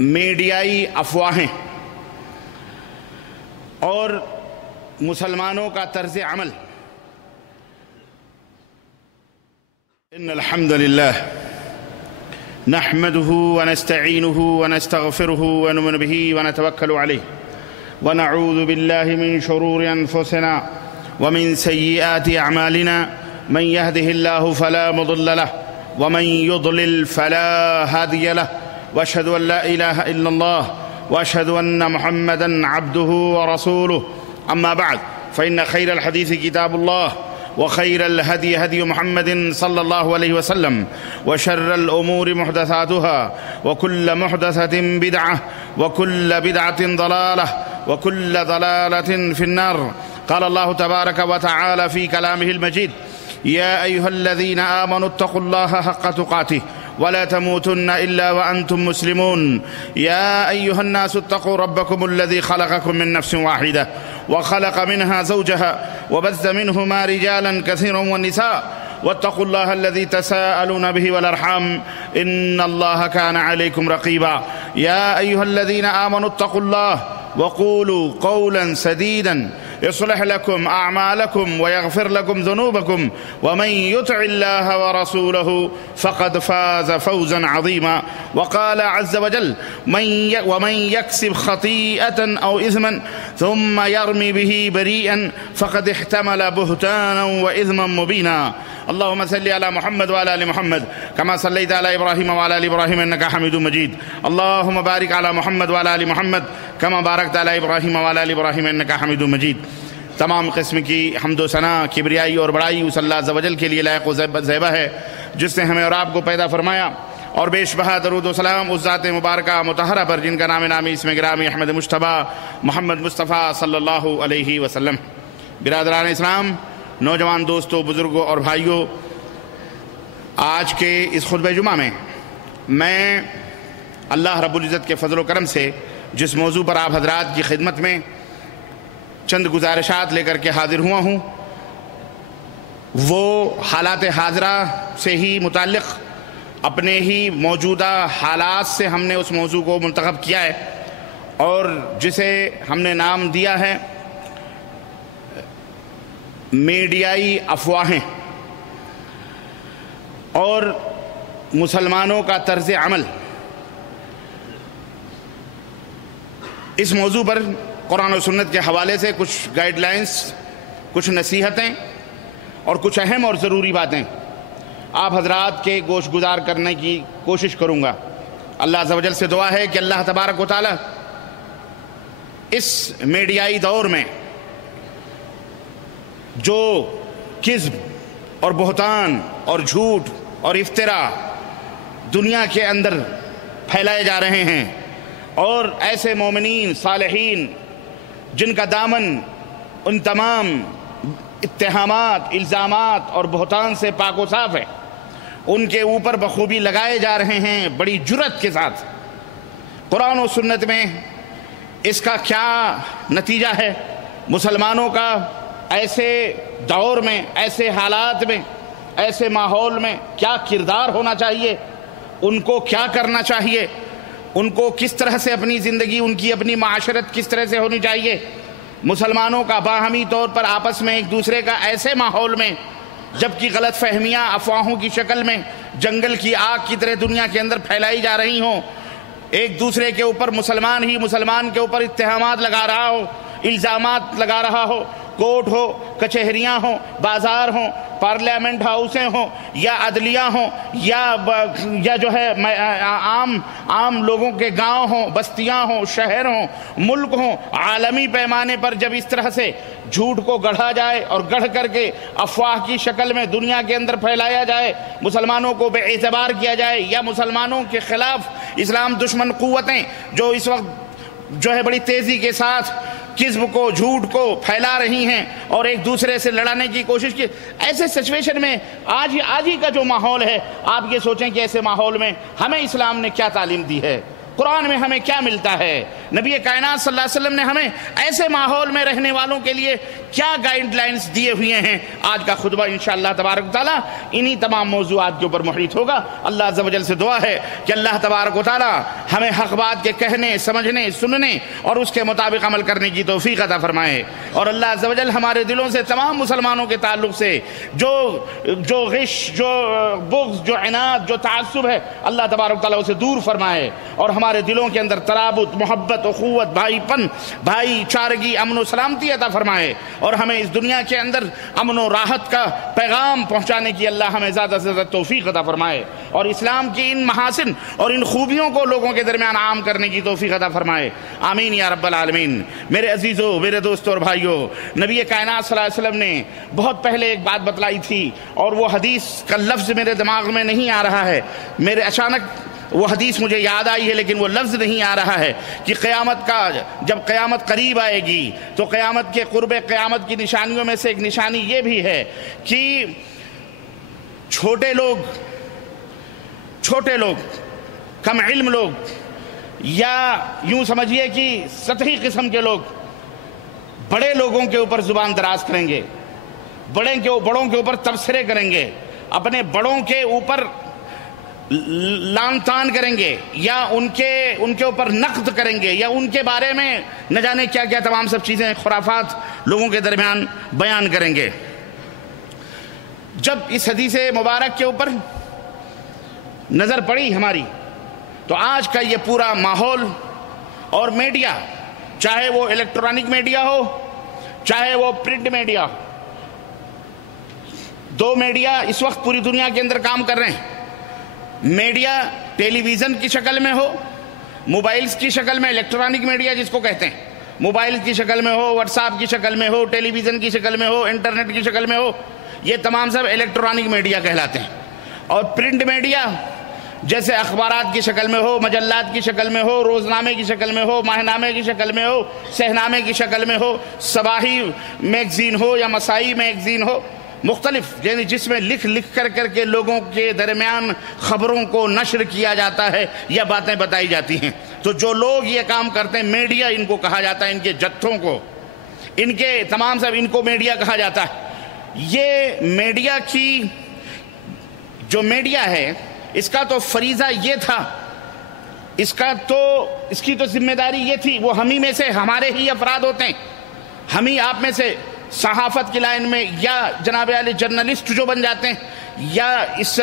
میڈیائی افواہیں اور مسلمانوں کا طرز عمل۔ ان الحمد للہ نحمده ونستعینه ونستغفره ونؤمن به ونتوکل علیہ ونعوذ باللہ من شرور انفسنا ومن سیئات اعمالنا من يهده الله فلا مضل له ومن يضلل فلا هادي له واشهد ان لا اله الا الله واشهد ان محمدا عبده ورسوله اما بعد فان خير الحديث كتاب الله وخير الهدي هدي محمد صلى الله عليه وسلم وشر الأمور محدثاتها وكل محدثة بدعة وكل بدعة ضلالة وكل ضلالة في النار. قال الله تبارك وتعالى في كلامه المجيد: يا أيها الذين آمنوا اتقوا الله حق تقاته ولا تموتن إلا وأنتم مسلمون. يا أيها الناس اتقوا ربكم الذي خلقكم من نفس واحدة وخلق منها زوجها وبث منهما رجالا كثيرا والنساء واتقوا الله الذي تساءلون به والأرحام إن الله كان عليكم رقيبا. يا أيها الذين آمنوا اتقوا الله وقولوا قولا سديدا يصلح لكم أعمالكم ويغفر لكم ذنوبكم ومن يطع الله ورسوله فقد فاز فوزا عظيما. وقال عز وجل: ومن يكسب خطيئة أو إثما ثم يرمي به بريئا فقد احتمل بهتانا وإثما مبينا. اللهم صل على محمد وعلى آل محمد كما صليت على إبراهيم وعلى آل إبراهيم إنك حميد مجيد. اللهم بارك على محمد وعلى آل محمد كما باركت على إبراهيم وعلى آل إبراهيم إنك حميد مجيد. تمام قسم کی حمد و ثنا، کبریائی اور بڑائی اس اللہ عز و جل کے لیے لائق و زیبہ ہے جس نے ہمیں اور آپ کو پیدا فرمایا، اور بیش بہا درود و سلام اس ذات مبارکہ مطہرہ پر جن کا نام نامی اسم گرامی احمد مجتبیٰ محمد مصطفیٰ صلی اللہ علیہ وسلم. برادران اسلام، نوجوان دوستوں، بزرگوں اور بھائیوں، آج کے اس خطبہ جمعہ میں اللہ رب العزت کے فضل و کرم سے جس موضوع پر آپ حضرات کی خدمت میں چند گزارشات لے کر کے حاضر ہوا ہوں، وہ حالات حاضرہ سے ہی متعلق اپنے ہی موجودہ حالات سے ہم نے اس موضوع کو منتخب کیا ہے، اور جسے ہم نے نام دیا ہے میڈیائی افواہیں اور مسلمانوں کا طرز عمل. اس موضوع پر قرآن و سنت کے حوالے سے کچھ گائیڈ لائنز، کچھ نصیحتیں اور کچھ اہم اور ضروری باتیں آپ حضرات کے گوش گزار کرنے کی کوشش کروں گا. اللہ عز و جل سے دعا ہے کہ اللہ تبارک و تعالی اس میڈیائی دور میں جو کذب اور بہتان اور جھوٹ اور افتراء دنیا کے اندر پھیلائے جا رہے ہیں، اور ایسے مومنین صالحین جن کا دامن ان تمام اتہامات، الزامات اور بہتان سے پاک و صاف ہے، ان کے اوپر بخوبی لگائے جا رہے ہیں بڑی جرأت کے ساتھ. قرآن و سنت میں اس کا کیا نتیجہ ہے؟ مسلمانوں کا ایسے دور میں، ایسے حالات میں، ایسے ماحول میں کیا کردار ہونا چاہیے؟ ان کو کیا کرنا چاہیے؟ ان کو کس طرح سے اپنی زندگی، ان کی اپنی معاشرت کس طرح سے ہونی چاہیے؟ مسلمانوں کا باہمی طور پر آپس میں ایک دوسرے کا ایسے ماحول میں جبکہ غلط فہمیاں افواہوں کی شکل میں جنگل کی آگ کی طرح دنیا کے اندر پھیلائی جا رہی ہوں، ایک دوسرے کے اوپر مسلمان ہی مسلمان کے اوپر اتہامات لگا رہا ہو، الزامات لگا رہا ہو، کورٹ ہو، کچہریاں ہوں، بازار ہوں، پارلیمنٹ ہاؤسیں ہوں، یا عدلیہ ہوں، یا جو ہے عام لوگوں کے گاؤں ہوں، بستیاں ہوں، شہر ہوں، ملک ہوں، عالمی پیمانے پر جب اس طرح سے جھوٹ کو گڑھا جائے اور گڑھ کر کے افواہ کی شکل میں دنیا کے اندر پھیلایا جائے، مسلمانوں کو بے اعتبار کیا جائے، یا مسلمانوں کے خلاف اسلام دشمن قوتیں جو اس وقت جو ہے بڑی تیزی کے ساتھ کذب کو، جھوٹ کو پھیلا رہی ہیں اور ایک دوسرے سے لڑانے کی کوشش کی، ایسے سچویشن میں آج ہی کا جو ماحول ہے، آپ یہ سوچیں کہ ایسے ماحول میں ہمیں اسلام نے کیا تعلیم دی ہے، قرآن میں ہمیں کیا ملتا ہے، نبی کائنات صلی اللہ علیہ وسلم نے ہمیں ایسے ماحول میں رہنے والوں کے لیے کیا گائیڈ لائنز دیے ہوئے ہیں. آج کا خطبہ انشاءاللہ تبارک و تعالیٰ انہی تمام موضوعات کے اوپر محیط ہوگا. اللہ عز و جل سے دعا ہے کہ اللہ تبارک و تعالیٰ ہمیں حق بات کے کہنے، سمجھنے، سننے اور اس کے مطابق عمل کرنے کی توفیق عطا فرمائے. اور اللہ عز و جل ہمارے دلوں سے تمام مسلمانوں کے تعلق سے جو غش، جو بغض، جو عناد، جو تعصب ہے، اللہ تبارک و تعالیٰ اسے دور فرمائے اور ہمارے دلوں کے اندر ترابط، محبت، اخوت، بھائی پن، بھائی چارگی، امن و سلامتی عطا فرمائے اور ہمیں اس دنیا کے اندر امن و راحت کا پیغام پہنچانے کی اللہ ہمیں زیادہ سے زیادہ توفیق عطا فرمائے اور اسلام کی ان محاسن اور ان خوبیوں کو لوگوں کے درمیان عام کرنے کی توفیق عطا فرمائے. آمین یا رب العالمین. میرے عزیزو، میرے دوستو اور بھائیو، نبی کائنات صلی اللہ علیہ وسلم نے بہت پہلے ایک بات بتلائی تھی اور وہ حدیث کا لفظ میرے دماغ میں نہیں آ رہا ہے. میرے اچانک وہ حدیث مجھے یاد آئی ہے لیکن وہ لفظ نہیں آ رہا ہے کہ جب قیامت قریب آئے گی تو قیامت کے قرب قیامت کی نشانیوں میں سے ایک نشانی یہ بھی ہے کہ چھوٹے لوگ، کم علم لوگ، یا یوں سمجھیے کہ سطحی قسم کے لوگ بڑے لوگوں کے اوپر زبان دراز کریں گے، بڑوں کے اوپر تبصرے کریں گے، اپنے بڑوں کے اوپر لان تان کریں گے یا ان کے اوپر نقد کریں گے یا ان کے بارے میں نہ جانے کیا کیا تمام سب چیزیں، خرافات لوگوں کے درمیان بیان کریں گے. جب اس حدیث مبارک کے اوپر نظر پڑی ہماری تو آج کا یہ پورا ماحول اور میڈیا، چاہے وہ الیکٹرانک میڈیا ہو چاہے وہ پرنٹ میڈیا، دو میڈیا اس وقت پوری دنیا کے اندر کام کر رہے ہیں. میڈیا ٹیلی ویژن کی شکل میں ہو، موبائلز کی شکل میں، الیکٹرانک میڈیا جس کو کہتے ہیں، موبائل کی شکل میں ہو، واٹس ایپ کی شکل میں ہو، ٹیلی ویژن کی شکل میں ہو، انٹرنیٹ کی شکل میں ہو، یہ تمام سب الیکٹرانک میڈیا کہلاتے ہیں. اور پرنٹ میڈیا جیسے اخبارات کی شکل میں ہو، مجلات کی شکل میں ہو، روزنامے کی شکل میں ہو، ماہنامے کی شکل میں ہو، سہنامے کی شکل میں ہو، صباحی میگزین ہو یا مسائی میگزین ہو، مختلف، یعنی جس میں لکھ کر کے لوگوں کے درمیان خبروں کو نشر کیا جاتا ہے یا باتیں بتائی جاتی ہیں. تو جو لوگ یہ کام کرتے ہیں، میڈیا ان کو کہا جاتا ہے، ان کے جتھوں کو، ان کے تمام سب ان کو میڈیا کہا جاتا ہے. یہ میڈیا کی جو میڈیا ہے اس کا تو فریضہ یہ تھا، اس کی تو ذمہ داری یہ تھی، وہ ہم ہی میں سے ہمارے ہی افراد ہوتے ہیں، ہم ہی آپ میں سے صحافت کی لائن میں یا جناب عالی جرنلسٹ جو بن جاتے ہیں یا اس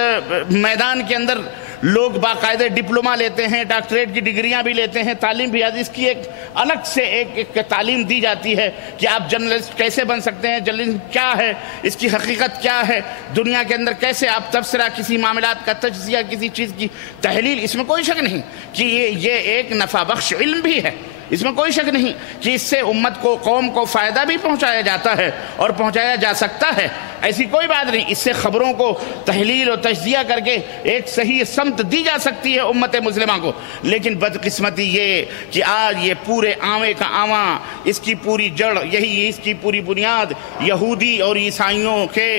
میدان کے اندر لوگ باقاعدہ ڈپلوما لیتے ہیں، ڈاکٹریٹ کی ڈگریاں بھی لیتے ہیں، تعلیم بھی اس کی ایک الگ سے ایک تعلیم دی جاتی ہے کہ آپ جرنلسٹ کیسے بن سکتے ہیں، جرنلزم کیا ہے، اس کی حقیقت کیا ہے، دنیا کے اندر کیسے آپ تبصرہ، کسی معاملات کا تجزیہ، کسی چیز کی تحلیل. اس میں کوئی شک نہیں کہ یہ ایک نفع بخش علم بھی ہے، اس میں کوئی شک نہیں کہ اس سے امت کو، قوم کو فائدہ بھی پہنچایا جاتا ہے اور پہنچایا جا سکتا ہے. ایسی کوئی بات نہیں. اس سے خبروں کو تحلیل اور تجزیہ کر کے ایک صحیح سمت دی جا سکتی ہے امت مسلمہ کو. لیکن بدقسمتی یہ کہ آج یہ پورے آوے کا آواں، اس کی پوری جڑ یہی، اس کی پوری بنیاد یہودی اور عیسائیوں کے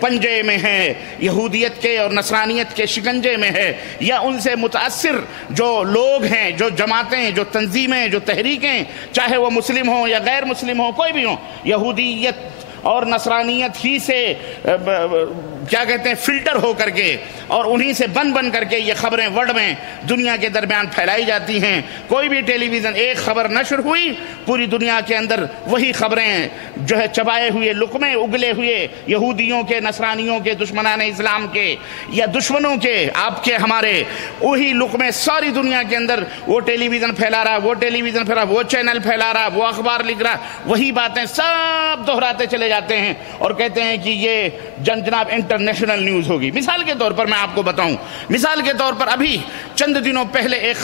پنجے میں ہے، یہودیت کے اور نصرانیت کے شکنجے میں ہے، یا ان سے متاثر جو لوگ ہیں، جو جماعتیں، جو تنظیمیں، جو تحریکیں، چاہے وہ مسلم ہوں یا غیر مسلم ہوں، کوئی بھی ہوں، یہودیت اور نصرانیت ہی سے کیا کہتے ہیں فلٹر ہو کر کے اور انہی سے بن کر کے یہ خبریں ورڈ میں دنیا کے درمیان پھیلائی جاتی ہیں. کوئی بھی ٹیلی ویژن ایک خبر نشر ہوئی، پوری دنیا کے اندر وہی خبریں جو ہے چبائے ہوئے لقمے اگلے ہوئے یہودیوں کے، نصرانیوں کے، دشمنان اسلام کے یا دشمنوں کے، آپ کے ہمارے، وہی لقمے ساری دنیا کے اندر وہ ٹیلی ویژن پھیلا رہا، وہ ٹیلی ویژن پھیلا رہا، وہ چینل پھیلا رہا، وہ اخبار لکھ رہا، وہی باتیں سب دہراتے چلے جاتے ہیں اور کہتے ہیں کہ یہ جناب انٹرنیشنل نیوز ہوگی. مثال کے طور پر میں آپ کو بتاؤں، مثال کے طور پر ابھی چند دنوں پہلے ایک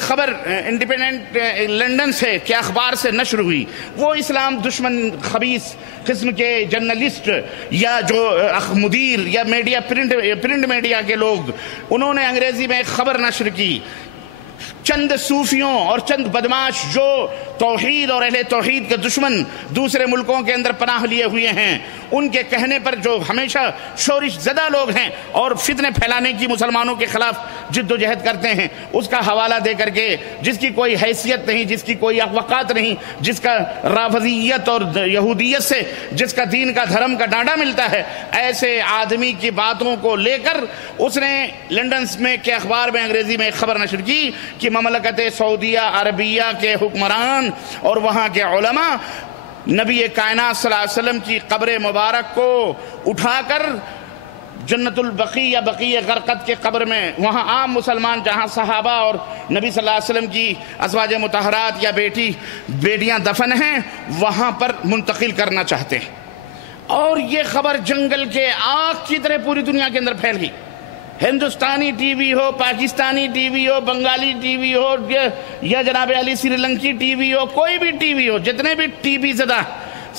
خبر انڈیپینڈنٹ لندن سے کے اخبار سے نشر ہوئی. وہ اسلام دشمن خبیث قسم کے جرنلسٹ یا جو مدیر یا میڈیا پرنٹ میڈیا کے لوگ، انہوں نے انگریزی میں ایک خبر نشر کی. چند صوفیوں اور چند بدماش جو توحید اور اہل توحید کے دشمن دوسرے ملکوں کے اندر پناہ لیے ہوئے ہیں، ان کے کہنے پر جو ہمیشہ شورش زدہ لوگ ہیں اور فتنے پھیلانے کی مسلمانوں کے خلاف جد و جہد کرتے ہیں، اس کا حوالہ دے کر کے جس کی کوئی حیثیت نہیں، جس کی کوئی وقات نہیں، جس کا رافضیت اور یہودیت سے جس کا دین کا دھرم کا ڈانڈا ملتا ہے، ایسے آدمی کی باتوں کو لے کر اس نے لنڈن میں کے اخبار میں انگریزی میں ایک خبر نشر کی کہ مملکت سعودیہ عربیہ کے حکمران اور وہاں کے علماء نبی کائنات صلی اللہ علیہ وسلم کی قبر مبارک کو اٹھا کر جنت البقیع یا بقیع غرقد کے قبر میں، وہاں عام مسلمان جہاں صحابہ اور نبی صلی اللہ علیہ وسلم کی ازواج مطہرات یا بیٹیاں دفن ہیں، وہاں پر منتقل کرنا چاہتے ہیں۔ اور یہ خبر جنگل کے آگ کی طرح پوری دنیا کے اندر پھیل گئی۔ ہندوستانی ٹی وی ہو، پاکستانی ٹی وی ہو، بنگالی ٹی وی ہو، یا جناب علی سری لنکی ٹی وی ہو، کوئی بھی ٹی وی ہو، جتنے بھی ٹی وی زدہ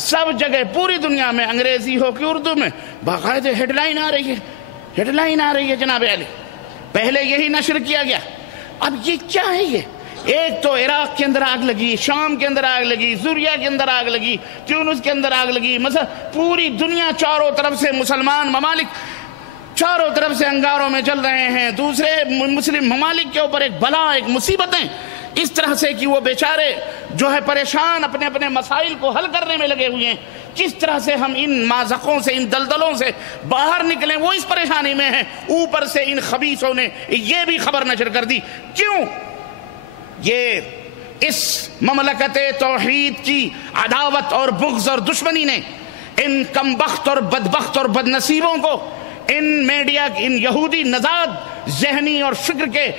سب جگہ پوری دنیا میں، انگریزی ہو کہ اردو میں، باقاعدہ ہیڈ لائن آ رہی ہے جناب علی۔ پہلے یہی نشر کیا گیا، اب یہ کیا ہے؟ یہ ایک تو عراق کے اندر آگ لگی، شام کے اندر آگ لگی، سوریا کے اندر آگ لگی، تیونس کے اندر آگ لگی، مثلا پوری دنیا چاروں طرف سے مسلمان ممالک چاروں طرف سے انگاروں میں جل رہے ہیں، دوسرے مسلم ممالک کے اوپر ایک بلا، ایک مصیبتیں اس طرح سے کہ وہ بیچارے جو ہے پریشان اپنے اپنے مسائل کو حل کرنے میں لگے ہوئے ہیں۔ کس طرح سے ہم ان مازقوں سے، ان دلدلوں سے باہر نکلیں، وہ اس پریشانی میں ہیں۔ اوپر سے ان خبیثوں نے یہ بھی خبر نشر کر دی۔ کیوں؟ یہ اس مملکت توحید کی عداوت اور بغض اور دشمنی نے ان کمبخت اور بدبخت اور بدنصیبوں کو، ان میڈیا، ان یہودی نژاد ذہنی اور فکر کے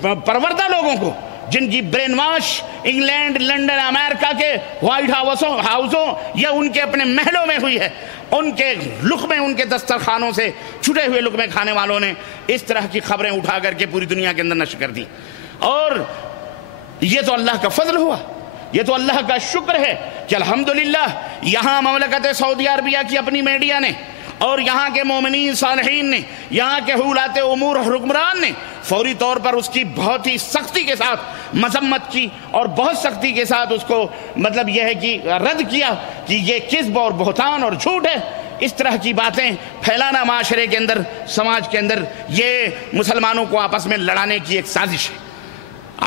پروردہ لوگوں کو، جن کی برین واش انگلینڈ، لنڈن، امریکہ کے وائٹ ہاؤسوں یا ان کے اپنے محلوں میں ہوئی ہے، ان کے لقمے، ان کے دسترخوانوں سے چھٹے ہوئے لقمے کھانے والوں نے اس طرح کی خبریں اٹھا کر کے پوری دنیا کے اندر نشر کر دی۔ اور یہ تو اللہ کا فضل ہوا، یہ تو اللہ کا شکر ہے کہ الحمدللہ یہاں مملکت سعودی عربیہ کی اپنی میڈیا نے اور یہاں کے مومنین صالحین نے، یہاں کے حولات امور حکمران نے فوری طور پر اس کی بہت ہی سختی کے ساتھ مذمت کی اور بہت سختی کے ساتھ اس کو مطلب یہ ہے کہ رد کیا کہ یہ کذب اور بہتان اور جھوٹ ہے۔ اس طرح کی باتیں پھیلانا معاشرے کے اندر، سماج کے اندر، یہ مسلمانوں کو آپس میں لڑانے کی ایک سازش ہے۔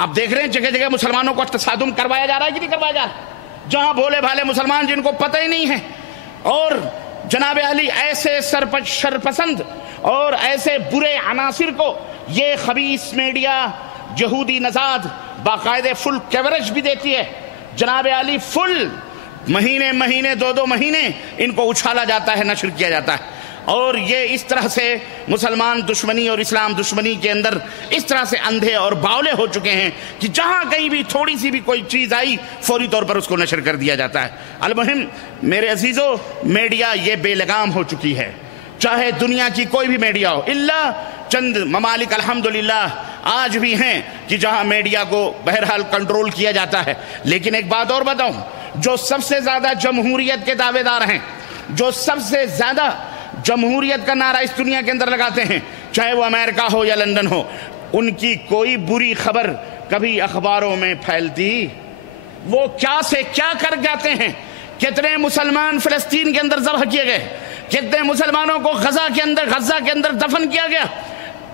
آپ دیکھ رہے ہیں جگہ جگہ مسلمانوں کو تصادم کروایا جا رہا ہے کہ نہیں کروایا جا رہا؟ جہاں بھولے بھالے مسلمان جن کو پتہ ہی نہیں ہے، اور جناب علی ایسے شرپسند اور ایسے برے عناصر کو یہ خبیث میڈیا یہودی نژاد باقاعدہ فل کوریج بھی دیتی ہے۔ جناب علی فل مہینے دو مہینے ان کو اچھالا جاتا ہے، نشر کیا جاتا ہے، اور یہ اس طرح سے مسلمان دشمنی اور اسلام دشمنی کے اندر اس طرح سے اندھے اور باولے ہو چکے ہیں کہ جہاں کہیں بھی تھوڑی سی بھی کوئی چیز آئی فوری طور پر اس کو نشر کر دیا جاتا ہے۔ المہم میرے عزیزو، میڈیا یہ بے لگام ہو چکی ہے، چاہے دنیا کی کوئی بھی میڈیا ہو، الا چند ممالک الحمدللہ آج بھی ہیں کہ جہاں میڈیا کو بہرحال کنٹرول کیا جاتا ہے۔ لیکن ایک بات اور بتاؤں، جو سب سے زیادہ جمہوریت کے دعوے دار ہیں، جو سب سے زیادہ جمہوریت کا نعرہ اس دنیا کے اندر لگاتے ہیں، چاہے وہ امریکہ ہو یا لندن ہو، ان کی کوئی بری خبر کبھی اخباروں میں پھیلتی؟ وہ کیا سے کیا کر جاتے ہیں؟ کتنے مسلمان فلسطین کے اندر ذبح کیے گئے، کتنے مسلمانوں کو غزہ کے اندر دفن کیا گیا؟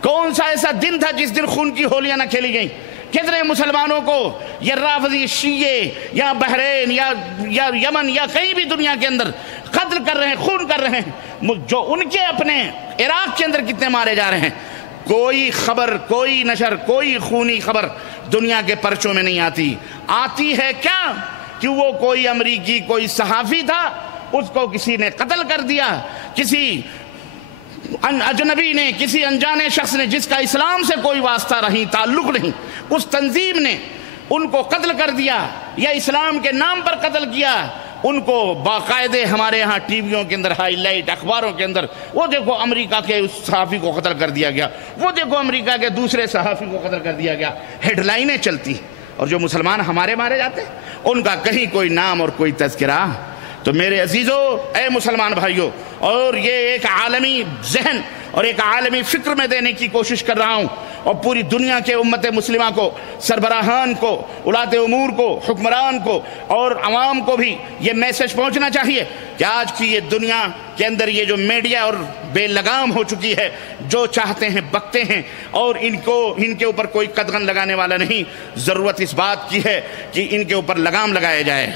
کون سا ایسا دن تھا جس دن خون کی ہولیاں نہ کھیلی گئیں؟ کتنے مسلمانوں کو یہ رافضی شیعے یا بحرین یا یمن یا کہیں بھی دنیا کے اندر قتل کر رہے ہیں، خون کر رہے ہیں، جو ان کے اپنے عراق کے اندر کتنے مارے جا رہے ہیں؟ کوئی خبر، کوئی نشر، کوئی خونی خبر دنیا کے پرچوں میں نہیں آتی ہے کیا کہ وہ کوئی امریکی کوئی صحافی تھا، اس کو کسی نے قتل کر دیا، کسی اجنبی نے، کسی انجانے شخص نے جس کا اسلام سے کوئی واسطہ نہیں، تعلق نہیں، اس تنظیم نے ان کو قتل کر دیا یا اسلام کے نام پر قتل کیا؟ ان کو باقاعدے ہمارے ہاں ٹی ویوں کے اندر، ہائی لائٹ اخباروں کے اندر، وہ دیکھو امریکہ کے اس صحافی کو قتل کر دیا گیا، وہ دیکھو امریکہ کے دوسرے صحافی کو قتل کر دیا گیا، ہیڈ لائنیں چلتی، اور جو مسلمان ہمارے مارے جاتے ان کا کہیں کوئی نام اور کوئی تذکرہ۔ تو میرے عزیزو، اے مسلمان بھائیو، اور یہ ایک عالمی ذہن اور ایک عالمی فکر میں دینے کی کوشش کر رہا ہوں، اور پوری دنیا کے امت مسلمہ کو، سربراہان کو، اولاد امور کو، حکمران کو اور عوام کو بھی یہ میسج پہنچنا چاہیے کہ آج کی یہ دنیا کے اندر یہ جو میڈیا اور بے لگام ہو چکی ہے، جو چاہتے ہیں بکتے ہیں، اور ان کے اوپر کوئی قدغن لگانے والا نہیں۔ ضرورت اس بات کی ہے کہ ان کے اوپر لگام لگایا جائے،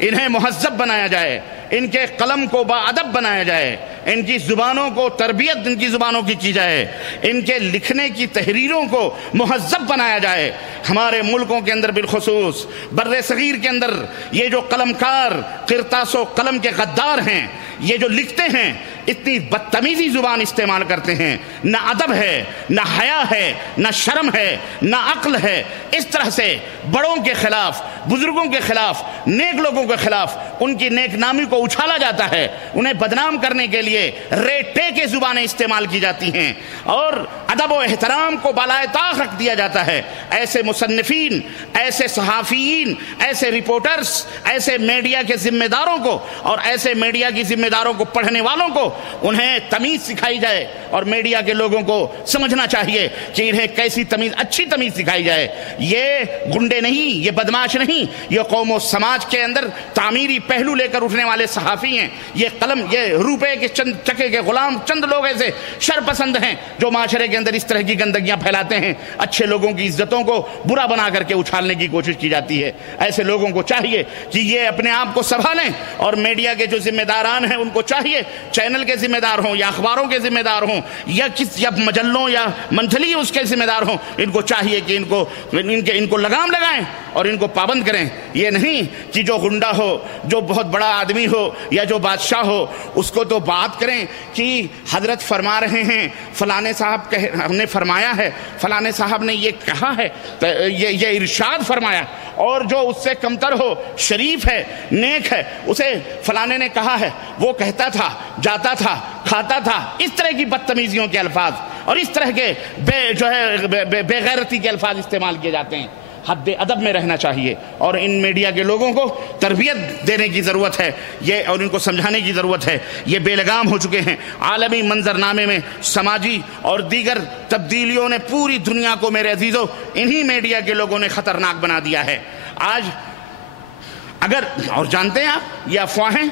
انہیں مہذب بنایا جائے، ان کے قلم کو باادب بنایا جائے، ان کی زبانوں کو تربیت ان کی زبانوں کی جائے، ان کے لکھنے کی تحریروں کو مہذب بنایا جائے۔ ہمارے ملکوں کے اندر بالخصوص بر صغیر کے اندر یہ جو قلم کار قرطاس و قلم کے غدار ہیں، یہ جو لکھتے ہیں اتنی بدتمیزی زبان استعمال کرتے ہیں، نہ ادب ہے، نہ حیا ہے، نہ شرم ہے، نہ عقل ہے۔ اس طرح سے بڑوں کے خلاف، بزرگوں کے خلاف، نیک لوگوں کے خلاف ان کی نیک نامی کو اچھالا جاتا ہے، انہیں بدنام کرنے کے لیے ریٹے کے زبانیں استعمال کی جاتی ہیں اور ادب و احترام کو بالائے طاق رکھ دیا جاتا ہے۔ ایسے مصنفین، ایسے صحافیین، ایسے رپورٹرز، ایسے میڈیا کے ذمہ داروں کو اور ایسے میڈیا کی ذمہ داروں کو، پڑھنے والوں کو انہیں تمیز سکھائی جائے، اور میڈیا کے لوگوں کو سمجھنا چاہیے کہ انہیں کیسی تمیز، اچھی تمیز سکھائی جائے۔ یہ گنڈے نہیں، یہ بدماش نہیں، یہ قوم و سماج کے اندر تعمیری پہلو لے کر اٹھنے والے صحافی ہیں۔ یہ قلم، یہ روپے کے چند چکے کے غلام چند لوگ ایسے شرپسند ہیں جو معاشرے کے اندر اس طرح کی گندگیاں پھیلاتے ہیں، اچھے لوگوں کی عزتوں کو برا بنا کر کے اچھالنے کی کوشش کی جاتی ہے۔ ایسے لوگوں کو چاہیے کہ یہ اپنے آپ کو سنبھالیں، اور میڈیا کے جو ذمہ داران ہیں ان کو چاہیے، چینل کے ذمہ دار ہوں یا اخباروں کے ذمہ دار ہوں یا مجلوں یا منتھلی اس کے ذمہ دار ہوں، ان کو چاہیے کہ ان کو لگام لگائیں اور ان کو پابند کریں۔ یہ نہیں کہ جو گنڈا ہو، جو بہت بڑا آدمی ہو یا جو بادشاہ ہو، اس کو تو بات کریں کہ حضرت فرما رہے ہیں، فلانے صاحب نے فرمایا ہے، فلانے صاحب نے یہ کہا ہے، یہ ارشاد فرمایا، اور جو اس سے کمتر ہو، شریف ہے، نیک ہے، اسے فلانے نے کہا ہے، وہ کہتا تھا، جاتا تھا، کھاتا تھا۔ اس طرح کی بدتمیزیوں کے الفاظ اور اس طرح کے بے غیرتی کے الفاظ استعمال کیے جاتے ہیں۔ حد ادب میں رہنا چاہیے، اور ان میڈیا کے لوگوں کو تربیت دینے کی ضرورت ہے اور ان کو سمجھانے کی ضرورت ہے۔ یہ بے لگام ہو چکے ہیں۔ عالمی منظرنامے میں سماجی اور دیگر تبدیلیوں نے پوری دنیا کو، میرے عزیزو، انہی میڈیا کے لوگوں نے خطرناک بنا دیا ہے۔ آج اگر، اور جانتے ہیں آپ، یہ افواہیں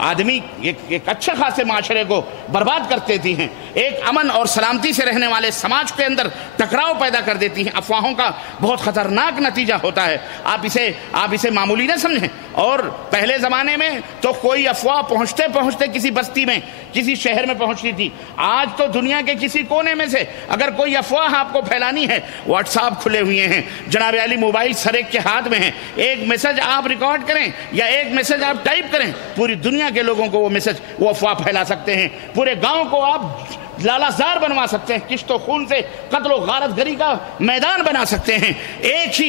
آدمی ایک اچھے خاصے معاشرے کو برباد کر دیتی ہیں، ایک امن اور سلامتی سے رہنے والے سماج کے اندر ٹکراؤ پیدا کر دیتی ہیں۔ افواہوں کا بہت خطرناک نتیجہ ہوتا ہے۔ آپ اسے معمولی نہ سمجھیں۔ اور پہلے زمانے میں تو کوئی افواہ پہنچتے پہنچتے کسی بستی میں، کسی شہر میں پہنچتی تھی۔ آج تو دنیا کے کسی کونے میں سے اگر کوئی افواہ آپ کو پھیلانی ہے، واٹس ایپ کھلے ہوئے ہیں، جناب علی موبائل ہر ایک کے ہاتھ میں ہیں، ایک میسج آپ ریکارڈ کریں یا ایک میسج آپ ٹائپ کریں، پوری دنیا کے لوگوں کو وہ افواہ پھیلا سکتے ہیں۔ پورے گاؤں کو آپ لالا زار بنوا سکتے ہیں، کشت و خون سے قتل و غارت گری کا میدان بنا سکتے ہیں۔ ایک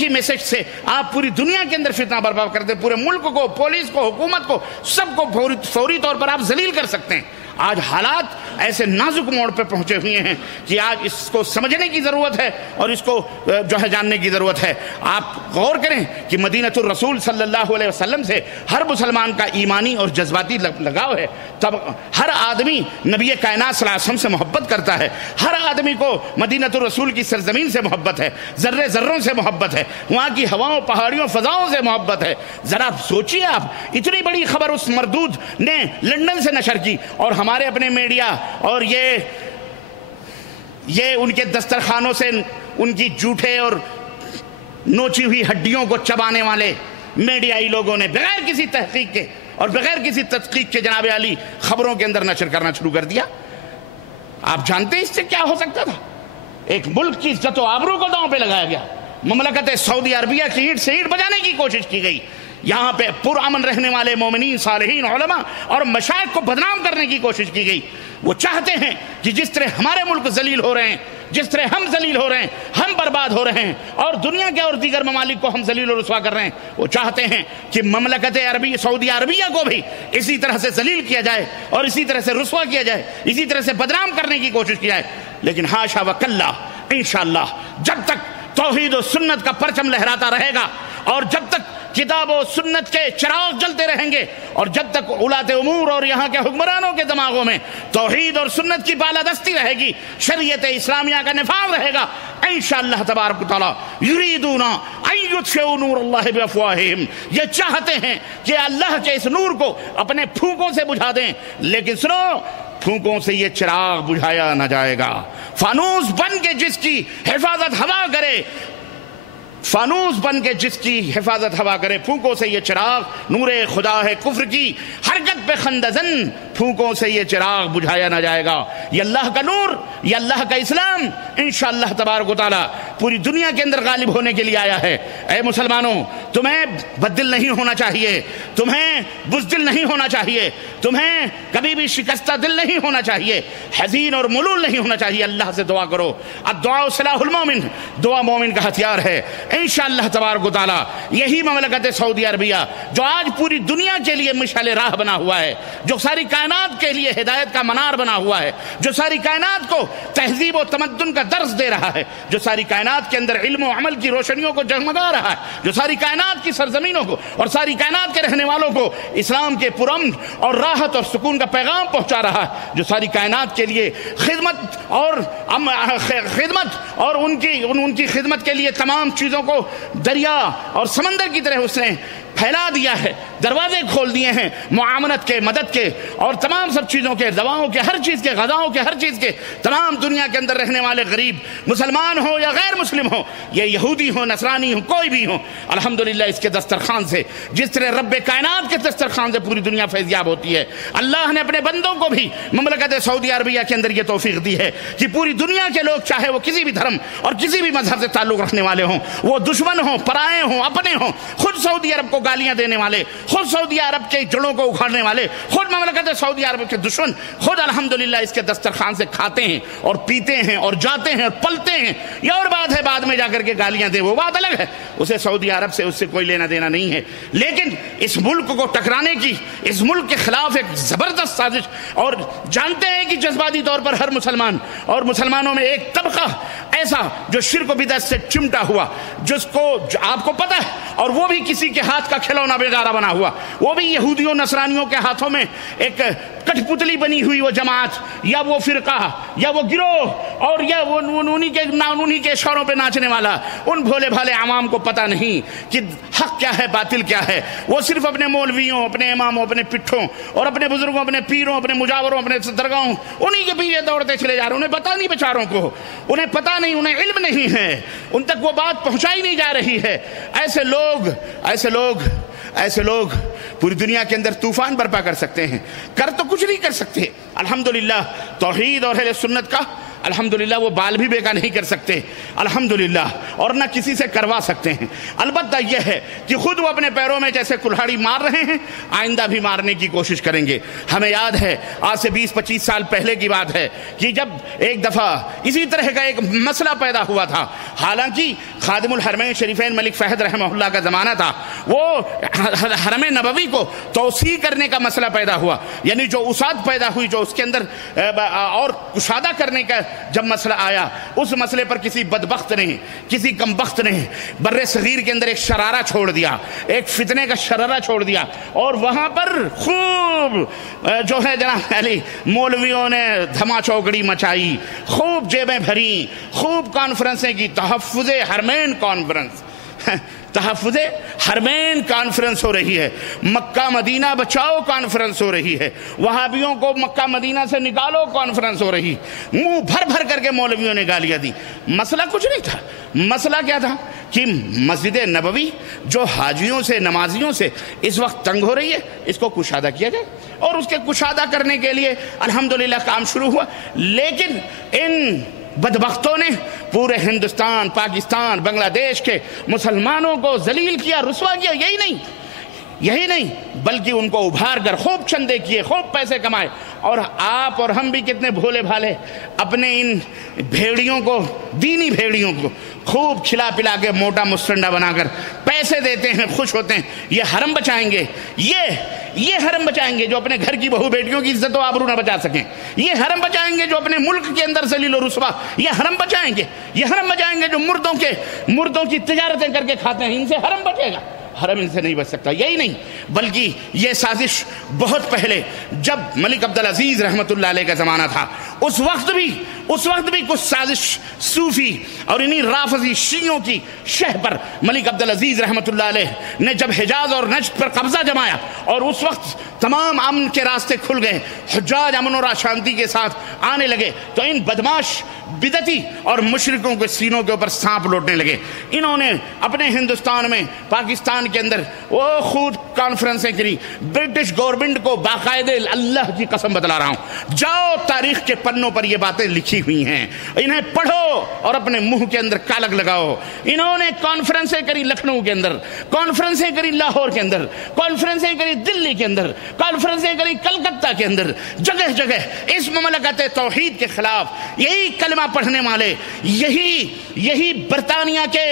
ہی میسج سے آپ پوری دنیا کے اندر فتنہ برپا کر دیں، پورے ملک کو، پولیس کو، حکومت کو، سب کو فوری طور پر آپ ذلیل کر سکتے ہیں۔ آج حالات ایسے نازک موڑ پہ پہنچے ہوئے ہیں کہ آج اس کو سمجھنے کی ضرورت ہے اور اس کو جو ہے جاننے کی ضرورت ہے۔ آپ غور کریں کہ مدینۃ الرسول صلی اللہ علیہ وسلم سے ہر مسلمان کا ایمانی اور جذباتی لگاؤ ہے۔ تب ہر آدمی نبی کائنات صلی اللہ علیہ وسلم سے محبت کرتا ہے، ہر آدمی کو مدینۃ الرسول کی سرزمین سے محبت ہے، ذرے ذروں سے محبت ہے، وہاں کی ہواؤں، پہاڑیوں، فضاؤں سے محبت ہے۔ ذرا سوچیے آپ، اتنی بڑی خبر اس مردود نے لندن سے نشر کی، اور ہمارے اپنے میڈیا اور یہ ان کے دسترخوانوں سے ان کی جھوٹے اور نوچی ہوئی ہڈیوں کو چبانے والے میڈیائی لوگوں نے بغیر کسی تحقیق کے اور بغیر کسی تحقیق کے جناب علی خبروں کے اندر نشر کرنا شروع کر دیا۔ آپ جانتے ہیں اس سے کیا ہو سکتا تھا؟ ایک ملک کی عزت و آبرو کو داؤں پہ لگایا گیا، مملکت سعودی عربیہ کی اینٹ سے اینٹ بجانے کی کوشش کی گئی، یہاں پہ پرامن رہنے والے مومنین، صالحین، علماء اور مشائخ کو بدنام کرنے کی کوشش کی گئی۔ وہ چاہتے ہیں کہ جس طرح ہمارے ملک ذلیل ہو رہے ہیں، جس طرح ہم ذلیل ہو رہے ہیں، ہم برباد ہو رہے ہیں، اور دنیا کے اور دیگر ممالک کو ہم ذلیل و رسوا کر رہے ہیں، وہ چاہتے ہیں کہ مملکت عربی سعودی عربیہ کو بھی اسی طرح سے ذلیل کیا جائے اور اسی طرح سے رسوا کیا جائے، اسی طرح سے بدنام کرنے کی کوشش کی جائے۔ لیکن حاشا وکلا، انشاءاللہ جب تک توحید و سنت کا پرچم لہراتا رہے گا اور جب تک کتاب و سنت کے چراغ جلتے رہیں گے، اور جب تک اولاد امور اور یہاں کے حکمرانوں کے دماغوں میں توحید اور سنت کی بالادستی رہے گی، شریعت اسلامیہ کا نفاذ رہے گا، انشاءاللہ تبارک و تعالی یریدون ان یطفئوا نور اللہ بافواہہم، یہ چاہتے ہیں کہ اللہ کے اس نور کو اپنے پھونکوں سے بجھا دیں، لیکن سنو، پھونکوں سے یہ چراغ بجھایا نہ جائے گا۔ فانوس بن کے جس کی حفاظت ہوا کرے، فانوس بن کے جس کی حفاظت ہوا کرے، پھونکوں سے یہ چراغ، نور خدا ہے کفر کی حرکت پہ خندزن، پھونکوں سے یہ چراغ بجھایا نہ جائے گا۔ یہ اللہ کا نور، یہ اللہ کا اسلام انشاءاللہ تبارک و تعالی پوری دنیا کے اندر غالب ہونے کے لیے آیا ہے۔ اے مسلمانوں، تمہیں بددل نہیں ہونا چاہیے، تمہیں بزدل نہیں ہونا چاہیے، تمہیں کبھی بھی شکستہ دل نہیں ہونا چاہیے، حزین اور ملول نہیں ہونا چاہیے۔ اللہ سے دعا کرو، الدعاء سلاح المومن، دعا مومن کا ہتھیار ہے۔ انشاءاللہ تبارک و تعالی یہی مملکت سعودی عربیہ جو آج پوری دنیا کے لیے مشعل راہ بنا ہوا ہے، جو ساری کائنات کے لیے ہدایت کا منار بنا ہوا ہے، جو ساری کائنات کو تہذیب و تمدن کا درس دے رہا ہے، جو ساری کائنات کے اندر علم و عمل کی روشنیوں کو جگمگا رہا ہے، جو ساری کائنات کی سرزمینوں کو اور ساری کائنات کے رہنے والوں کو اسلام کے پرامن اور راحت اور سکون کا پیغام پہنچا رہا ہے، جو ساری کائنات کے لیے خدمت اور ان کی خدمت کے لیے تمام چیزوں کو دریا اور سمندر کی طرح اس نے پھیلا دیا ہے، دروازے کھول دیے ہیں معاونت کے، مدد کے اور تمام سب چیزوں کے، دواؤں کے، ہر چیز کے، غذاؤں کے، ہر چیز کے۔ تمام دنیا کے اندر رہنے والے غریب مسلمان ہو یا غیر مسلم ہو، یہ یہودی ہو، نصرانی ہو، کوئی بھی ہو، الحمدللہ اس کے دسترخوان سے، جس طرح رب کائنات کے دسترخوان سے پوری دنیا فیضیاب ہوتی ہے، اللہ نے اپنے بندوں کو بھی مملکت سعودی عربیہ کے اندر یہ توفیق دی ہے کہ پوری دنیا کے لوگ، چاہے وہ کسی بھی دھرم اور کسی بھی مذہب سے تعلق رکھنے والے ہوں، وہ دشمن ہوں، پرائے ہوں، اپنے ہوں، خود سعودی عرب کو گالیاں دینے والے، خود سعودی عرب کے جڑوں کو اکھاڑنے والے، خود مملکت سعودی عرب کے دشمن، خود الحمدللہ اس کے دسترخوان سے کھاتے ہیں اور پیتے ہیں اور جاتے ہیں اور پلتے ہیں۔ یہ اور بات ہے بعد میں جا کر کے گالیاں دے، وہ بات الگ ہے، اسے سعودی عرب سے اس سے کوئی لینا دینا نہیں ہے، لیکن اس ملک کو ٹکرانے کی، اس ملک کے خلاف ایک زبردست سازش، اور جانتے ہیں کہ جذباتی طور پر ہر مسلمان اور مسلمانوں میں ایک طبقہ ایسا جو شرک و بدعت سے چمٹا ہوا، جس کو آپ کو پتہ ہے، اور وہ بھی کسی کے ہاتھ کا کھلونا بیگارہ بنا ہوا، وہ بھی یہودیوں نصرانیوں کے ہاتھوں میں ایک کٹ پتلی بنی ہوئی وہ جماعت یا وہ فرقہ یا وہ گروہ، اور یا وہ انہی کے اشاروں پہ ناچنے والا، ان بھولے بھالے عوام کو پتہ نہیں کہ حق کیا ہے، باطل کیا ہے، وہ صرف اپنے مولویوں، اپنے اماموں، اپنے پٹھوں اور اپنے بزرگوں، اپنے پیروں، اپنے مجاوروں، اپنے درگاہوں، انہی کے پیچھے دوڑتے چلے جا رہے ہیں، انہیں پتہ نہیں بیچاروں کو، انہیں پتہ نہیں، انہیں علم نہیں ہے، ان تک وہ بات پہنچائی نہیں جا رہی ہے۔ ایسے لوگ پوری دنیا کے اندر طوفان برپا کر سکتے ہیں، کر تو کچھ نہیں کر سکتے۔ الحمدللہ توحید اور اہل سنت کا الحمدللہ وہ بال بھی بیکا نہیں کر سکتے الحمدللہ، اور نہ کسی سے کروا سکتے ہیں۔ البتہ یہ ہے کہ خود وہ اپنے پیروں میں جیسے کلہاڑی مار رہے ہیں، آئندہ بھی مارنے کی کوشش کریں گے۔ ہمیں یاد ہے آج سے 20-25 سال پہلے کی بات ہے کہ جب ایک دفعہ اسی طرح کا ایک مسئلہ پیدا ہوا تھا، حالانکہ خادم الحرمین شریفین ملک فہد رحمہ اللہ کا زمانہ تھا، وہ حرم نبوی کو توسیع کرنے کا مسئلہ پیدا ہوا، یعنی جو وسعت پیدا ہوئی، جو اس کے اندر اور کشادہ کرنے کا جب مسئلہ آیا، اس مسئلے پر کسی بدبخت نے، کسی کمبخت نے بر صغیر کے اندر ایک شرارہ چھوڑ دیا، ایک فتنے کا شرارہ چھوڑ دیا، اور وہاں پر خوب جو ہے جناب علی مولویوں نے دھما چوکڑی مچائی، خوب جیبیں بھری، خوب کانفرنسیں کی، تحفظ حرمین کانفرنس، تحفظ حرمین کانفرنس ہو رہی ہے، مکہ مدینہ بچاؤ کانفرنس ہو رہی ہے، وہابیوں کو مکہ مدینہ سے نکالو کانفرنس ہو رہی، منہ بھر بھر کر کے مولویوں نے گالیاں دی۔ مسئلہ کچھ نہیں تھا، مسئلہ کیا تھا کہ مسجد نبوی جو حاجیوں سے، نمازیوں سے اس وقت تنگ ہو رہی ہے، اس کو کشادہ کیا جائے، اور اس کے کشادہ کرنے کے لیے الحمدللہ کام شروع ہوا۔ لیکن ان بدبختوں نے پورے ہندوستان، پاکستان، بنگلہ دیش کے مسلمانوں کو ذلیل کیا، رسوا کیا۔ یہی نہیں بلکہ ان کو ابھار کر خوب چندے کیے، خوب پیسے کمائے، اور آپ اور ہم بھی کتنے بھولے بھالے اپنے ان بھیڑیوں کو، دینی بھیڑیوں کو خوب کھلا پلا کے موٹا مستنڈا بنا کر پیسے دیتے ہیں، خوش ہوتے ہیں۔ یہ حرم بچائیں گے، یہ حرم بچائیں گے جو اپنے گھر کی بہو بیٹیوں کی عزت و آبرو نہ بچا سکیں، یہ حرم بچائیں گے جو اپنے ملک کے اندر ذلیل و رسوا، یہ حرم بچائیں گے جو مردوں کی تجارتیں کر کے کھاتے ہیں، ان سے حرم بچے گا۔ حرم سے نہیں بچ سکتا۔ یہی نہیں بلکہ یہ سازش بہت پہلے جب ملک عبدالعزیز رحمۃ اللہ علیہ کا زمانہ تھا، اس وقت بھی کچھ سازش صوفی اور انہی رافضی شیعوں کی شہ پر ملک عبدالعزیز رحمۃ اللہ علیہ نے جب حجاز اور نجد پر قبضہ جمایا اور اس وقت تمام امن کے راستے کھل گئے، حجاج امن اور شانتی کے ساتھ آنے لگے، تو ان بدماش بدعتی اور مشرکوں کے سینوں کے اوپر سانپ لوٹنے لگے۔ انہوں نے اپنے ہندوستان میں، پاکستان کے اندر وہ خود کانفرنسیں کری، برٹش گورنمنٹ کو باقاعدہ اللہ کی قسم بتلا رہا ہوں، جاؤ تاریخ کے پنوں پر یہ باتیں لکھی ہوئی ہیں، انہیں پڑھو اور اپنے منہ کے اندر کالک لگاؤ۔ انہوں نے کانفرنسیں کری لکھنؤ کے اندر، کانفرنسیں کری لاہور کے اندر، کانفرنسیں کری دلی کے اندر، کانفرنسیں کری کلکتہ کے اندر، جگہ جگہ اس مملکت توحید کے خلاف یہی کلمہ پڑھنے والے، یہی برطانیہ کے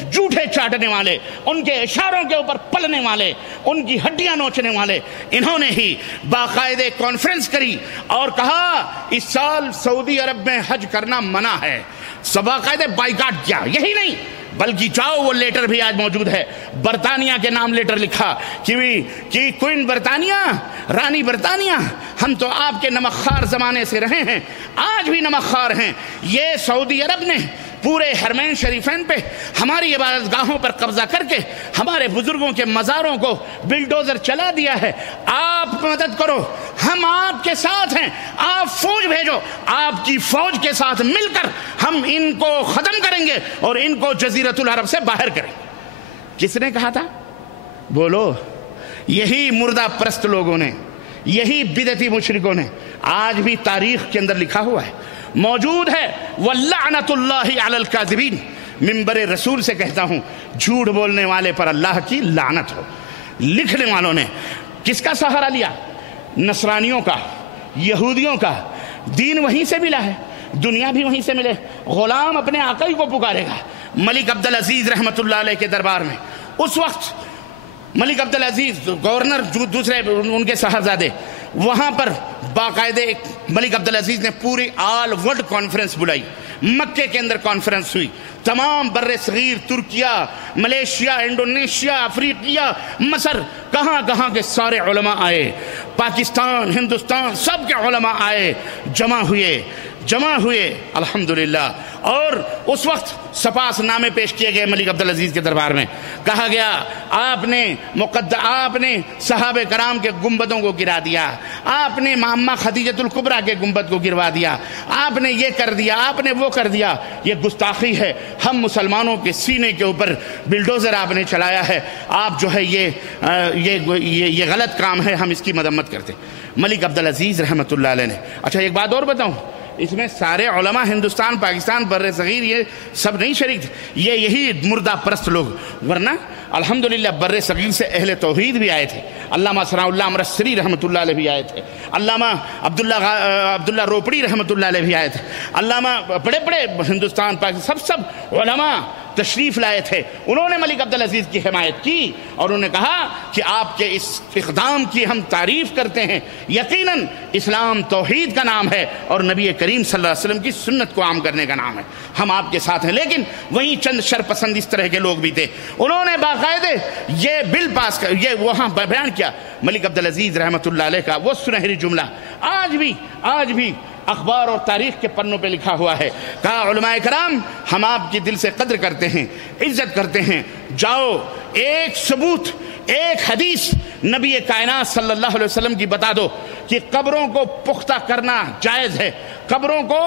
جھوٹے چاٹنے والے، ان کے اشاروں کے اوپر پلنے والے، ان کی ہڈیاں نوچنے والے، انہوں نے ہی باقاعدہ کانفرنس کری اور کہا اس سال سعودی عرب میں حج کرنا منع ہے، باقاعدہ بائیکاٹ کیا۔ یہی نہیں بلکہ جاؤ، وہ لیٹر بھی آج موجود ہے، برطانیہ کے نام لیٹر لکھا کہ کوئن برطانیہ، رانی برطانیہ، ہم تو آپ کے نمک خوار زمانے سے رہے ہیں، آج بھی نمک خوار ہیں۔ یہ سعودی عرب نے پورے حرمین شریفین پہ ہماری عبادت گاہوں پر قبضہ کر کے ہمارے بزرگوں کے مزاروں کو بلڈوزر چلا دیا ہے، آپ مدد کرو، ہم آپ کے ساتھ ہیں، آپ فوج بھیجو، آپ کی فوج کے ساتھ مل کر ہم ان کو ختم کریں گے اور ان کو جزیرۃ العرب سے باہر کریں گے۔ کس نے کہا تھا؟ بولو، یہی مردہ پرست لوگوں نے، یہی بدعتی مشرکوں نے۔ آج بھی تاریخ کے اندر لکھا ہوا ہے، موجود ہے، وَلَّعْنَةُ اللَّهِ عَلَى الْكَاذِبِينَ، ممبر رسول سے کہتا ہوں جھوٹ بولنے والے پر اللہ کی لعنت ہو۔ لکھنے والوں نے کس کا سہارا لیا؟ نصرانیوں کا، یہودیوں کا۔ دین وہیں سے ملا ہے، دنیا بھی وہیں سے ملے۔ غلام اپنے آقا ہی کو پکارے گا۔ ملک عبدالعزیز رحمۃ اللہ علیہ کے دربار میں اس وقت ملک عبدالعزیز گورنر، دوسرے ان کے صاحبزادے، وہاں پر باقاعدہ ملک عبدالعزیز نے پوری آل ورلڈ کانفرنس بلائی۔ مکے کے اندر کانفرنس ہوئی، تمام بر صغیر، ترکیہ، ملیشیا، انڈونیشیا، افریقیہ، مصر، کہاں کے سارے علماء آئے، پاکستان، ہندوستان، سب کے علماء آئے، جمع ہوئے الحمدللہ۔ اور اس وقت سپاس نامے پیش کیے گئے ملک عبدالعزیز کے دربار میں، کہا گیا آپ نے صحابہ کرام کے گنبدوں کو گرا دیا، آپ نے اماں خدیجۃ الکبریٰ کے گنبد کو گروا دیا، آپ نے یہ کر دیا، آپ نے وہ کر دیا، یہ گستاخی ہے، ہم مسلمانوں کے سینے کے اوپر بلڈوزر آپ نے چلایا ہے، آپ جو ہے یہ غلط کام ہے، ہم اس کی مذمت کرتے۔ ملک عبدالعزیز رحمۃ اللہ علیہ نے، اچھا ایک بات اور بتاؤں، اس میں سارے علماء ہندوستان، پاکستان، بر صغیر یہ سب نہیں شریک تھے، یہی مردہ پرست لوگ، ورنہ الحمدللہ بر صغیر سے اہل توحید بھی آئے تھے۔ علامہ ثناء اللہ امرتسری رحمۃ اللہ علیہ بھی آئے تھے، علامہ عبداللہ روپڑی رحمۃ اللہ علیہ بھی آئے تھے، علامہ بڑے ہندوستان، پاکستان، سب علماء تشریف لائے تھے۔ انہوں نے ملک عبدالعزیز کی حمایت کی اور انہوں نے کہا کہ آپ کے اس اقدام کی ہم تعریف کرتے ہیں، یقیناً اسلام توحید کا نام ہے اور نبی کریم صلی اللہ علیہ وسلم کی سنت کو عام کرنے کا نام ہے، ہم آپ کے ساتھ ہیں۔ لیکن وہیں چند شرپسند اس طرح کے لوگ بھی تھے، انہوں نے باقاعدہ یہ بل پاس کر، یہ وہاں بیان کیا ملک عبدالعزیز رحمۃ اللہ علیہ کا وہ سنہری جملہ آج بھی اخبار اور تاریخ کے پنوں پہ لکھا ہوا ہے۔ کہا علماء کرام ہم آپ کی دل سے قدر کرتے ہیں، عزت کرتے ہیں، جاؤ ایک ثبوت، ایک حدیث نبی کائنات صلی اللہ علیہ وسلم کی بتا دو کہ قبروں کو پختہ کرنا جائز ہے، قبروں کو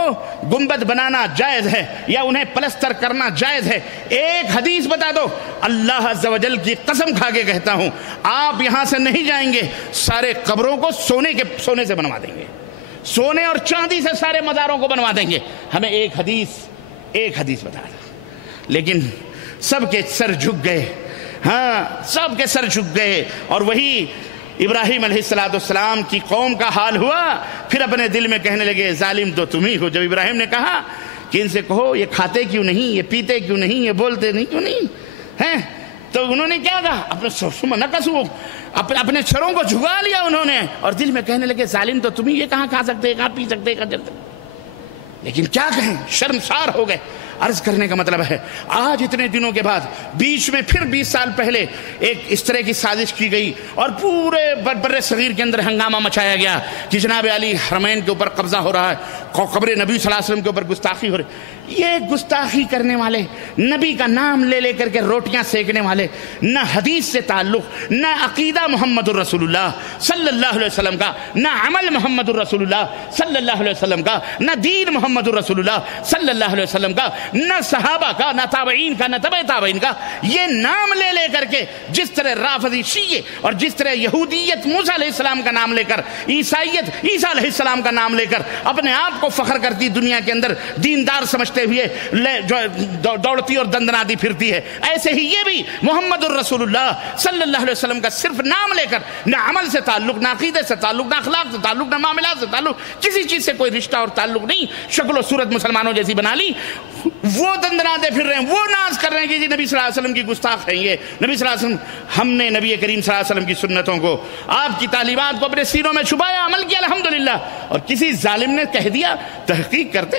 گنبد بنانا جائز ہے یا انہیں پلستر کرنا جائز ہے، ایک حدیث بتا دو۔ اللہ عز و جل کی قسم کھا کے کہتا ہوں آپ یہاں سے نہیں جائیں گے، سارے قبروں کو سونے سے بنوا دیں گے، سونے اور چاندی سے سارے مزاروں کو بنوا دیں گے، ہمیں ایک حدیث بتا دیں۔ لیکن سب کے سر جھک گئے، سب کے سر جھک گئے، اور وہی ابراہیم علیہ السلام کی قوم کا حال ہوا، پھر اپنے دل میں کہنے لگے ظالم تو تم ہی ہو۔ جب ابراہیم نے کہا کہ ان سے کہو یہ کھاتے کیوں نہیں، یہ پیتے کیوں نہیں، یہ بولتے نہیں کیوں نہیں ہیں، تو انہوں نے کیا کہا، اپنے سروں کو جھکا لیا انہوں نے، اور دل میں کہنے لگے ظالم تو تم ہی، یہ کہاں کھا سکتے، کہاں پی سکتے، کہاں چلتے۔ لیکن کیا کہیں، شرمسار ہو گئے۔ عرض کرنے کا مطلب ہے آج اتنے دنوں کے بعد بیچ میں پھر 20 سال پہلے ایک اس طرح کی سازش کی گئی اور پورے بر صغیر کے اندر ہنگامہ مچایا گیا کہ جناب علی حرمین کے اوپر قبضہ ہو رہا ہے، قبر نبی صلی اللہ علیہ وسلم کے اوپر گستاخی ہو رہی۔ یہ گستاخی کرنے والے، نبی کا نام لے لے کر کے روٹیاں سیکنے والے، نہ حدیث سے تعلق، نہ عقیدہ محمد الرسول اللہ صلی اللہ علیہ وسلم کا، نہ عمل محمد الرسول اللہ صلی اللہ علیہ وسلم کا، نہ دین محمد الرسول اللہ صلی اللہ علیہ وسلم کا، نہ صحابہ کا، نہ تابعین کا، نہ تبع تابعین کا، یہ نام لے لے کر کے جس طرح رافضی شیعہ اور جس طرح یہودیت موسیٰ علیہ السلام کا نام لے کر، عیسائیت عیسیٰ علیہ السلام کا نام لے کر اپنے آپ کو فخر کرتی دنیا کے اندر دیندار سمجھتے ہوئے جو دوڑتی اور دندناتی پھرتی ہے، ایسے ہی یہ بھی محمد الرسول اللہ صلی اللہ علیہ وسلم کا صرف نام لے کر نہ عمل سے تعلق، نہ عقیدے سے تعلق، نہ اخلاق سے تعلق، نہ معاملات سے تعلق، کسی چیز سے کوئی رشتہ اور تعلق نہیں، شکل و صورت مسلمانوں جیسی بنا لی، وہ دندناتے پھر رہے ہیں، وہ ناز کر رہے ہیں کہ جی نبی صلی اللہ علیہ وسلم کی گستاخ ہیں یہ نبی صلی اللہ علیہ وسلم۔ ہم نے نبی کریم صلی اللہ علیہ وسلم کی سنتوں کو، آپ کی تعلیمات کو اپنے سینوں میں چھپایا، عمل کیا الحمدللہ، اور کسی ظالم نے کہہ دیا، تحقیق کرتے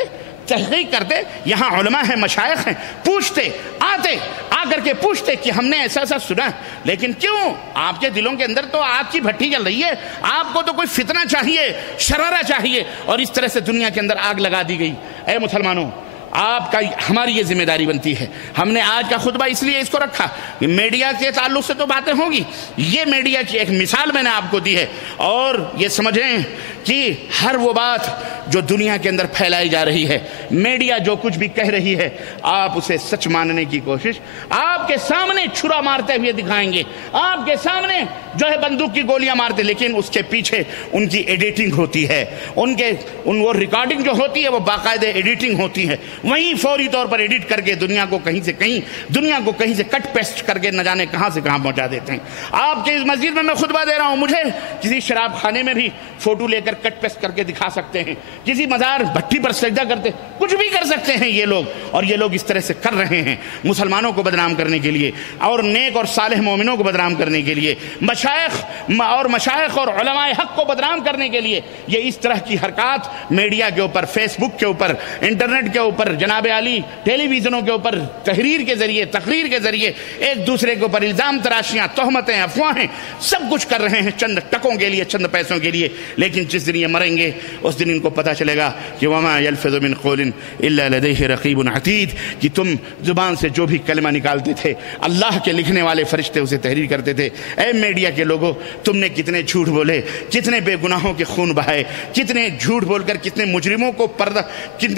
یہاں علماء ہیں، مشائخ ہیں، پوچھتے آ کر کے پوچھتے کہ ہم نے ایسا ایسا سنا ہے، لیکن کیوں آپ کے دلوں کے اندر تو آگ کی بھٹی جل رہی ہے، آپ کو تو کوئی فتنہ چاہیے، شرارہ چاہیے، اور اس طرح سے دنیا کے اندر آگ لگا دی گئی۔ اے مسلمانوں، آپ کا ہماری یہ ذمہ داری بنتی ہے۔ ہم نے آج کا خطبہ اس لیے اس کو رکھا کہ میڈیا کے تعلق سے تو باتیں ہوں گی، یہ میڈیا کی ایک مثال میں نے آپ کو دی ہے، اور یہ سمجھیں کہ ہر وہ بات جو دنیا کے اندر پھیلائی جا رہی ہے، میڈیا جو کچھ بھی کہہ رہی ہے، آپ اسے سچ ماننے کی کوشش، آپ کے سامنے چھرا مارتے ہوئے دکھائیں گے، آپ کے سامنے جو ہے بندوق کی گولیاں مارتے، لیکن اس کے پیچھے ان کی ایڈیٹنگ ہوتی ہے، وہ ریکارڈنگ جو ہوتی ہے وہ باقاعدہ ایڈیٹنگ ہوتی ہے، وہیں فوری طور پر ایڈٹ کر کے دنیا کو کہیں سے کٹ پیسٹ کر کے نہ جانے کہاں سے کہاں پہنچا دیتے ہیں۔ آپ کے اس مسجد میں خطبہ دے رہا ہوں، مجھے کسی شراب خانے میں بھی فوٹو لے کر کٹ پیسٹ کر کے دکھا سکتے ہیں، کسی مزار بھٹی پر سجدہ کرتے، کچھ بھی کر سکتے ہیں یہ لوگ، اور یہ لوگ اس طرح سے کر رہے ہیں مسلمانوں کو بدنام کرنے کے لیے، اور نیک اور صالح مومنوں کو بدنام کرنے کے لیے، مشائخ اور علماء حق کو بدنام کرنے کے لیے۔ یہ اس طرح کی حرکات میڈیا کے اوپر، فیس بک کے اوپر، انٹرنیٹ کے اوپر، جناب علی ٹیلی ویژنوں کے اوپر تقریر کے ذریعے ایک دوسرے کے اوپر الزام تراشیاں، تہمتیں، افواہیں، سب کچھ کر رہے ہیں چند ٹکوں کے لیے، چند پیسوں کے لیے، لیکن جس دن یہ مریں گے اس دن ان کو پتہ چلے گا کہ وما یلفظ من قول الا لدیہ رقیب عتید، کہ تم زبان سے جو بھی کلمہ نکالتے تھے اللہ کے لکھنے والے فرشتے اسے تحریر کرتے تھے۔ اے میڈیا کے لوگوں، تم نے کتنے جھوٹ بولے، کتنے بے گناہوں کے خون بہائے، کتنے جھوٹ بول کر کتنے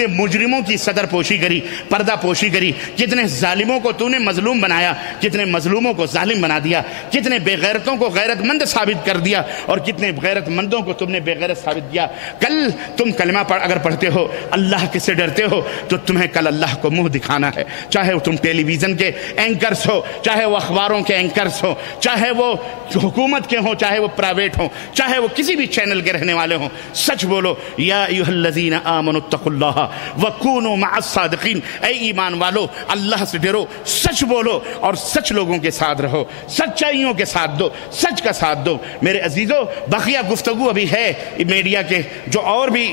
مجرموں کی صدر پوشی کری، پردہ پوشی کری، کتنے ظالموں کو تو نے مظلوم بنایا، کتنے مظلوموں کو ظالم بنا دیا، کتنے بے غیرتوں کو غیرت مند ثابت کر دیا، اور کتنے غیرت مندوں کو تم نے بے غیرت ثابت کیا۔ کل تم کلمہ اگر پڑھتے ہو، اللہ کے سے ڈرتے ہو، تو تمہیں کل اللہ کو منہ دکھانا ہے، چاہے وہ تم ٹیلی ویژن کے اینکرز ہو، چاہے وہ اخباروں کے اینکرز ہو، چاہے وہ حکومت کے ہوں، چاہے وہ پرائیویٹ ہوں، چاہے وہ کسی بھی چینل کے رہنے والے ہوں، سچ بولو۔ یا ایھا الذین آمنوا اتقوا اللہ وکونوا مع الصادقین، اے ایمان والو اللہ سے ڈرو، سچ بولو اور سچ لوگوں کے ساتھ رہو، سچائیوں کے ساتھ دو، سچ کا ساتھ دو۔ میرے عزیزو، بقیہ گفتگو ابھی ہے میڈیا کے جو اور بھی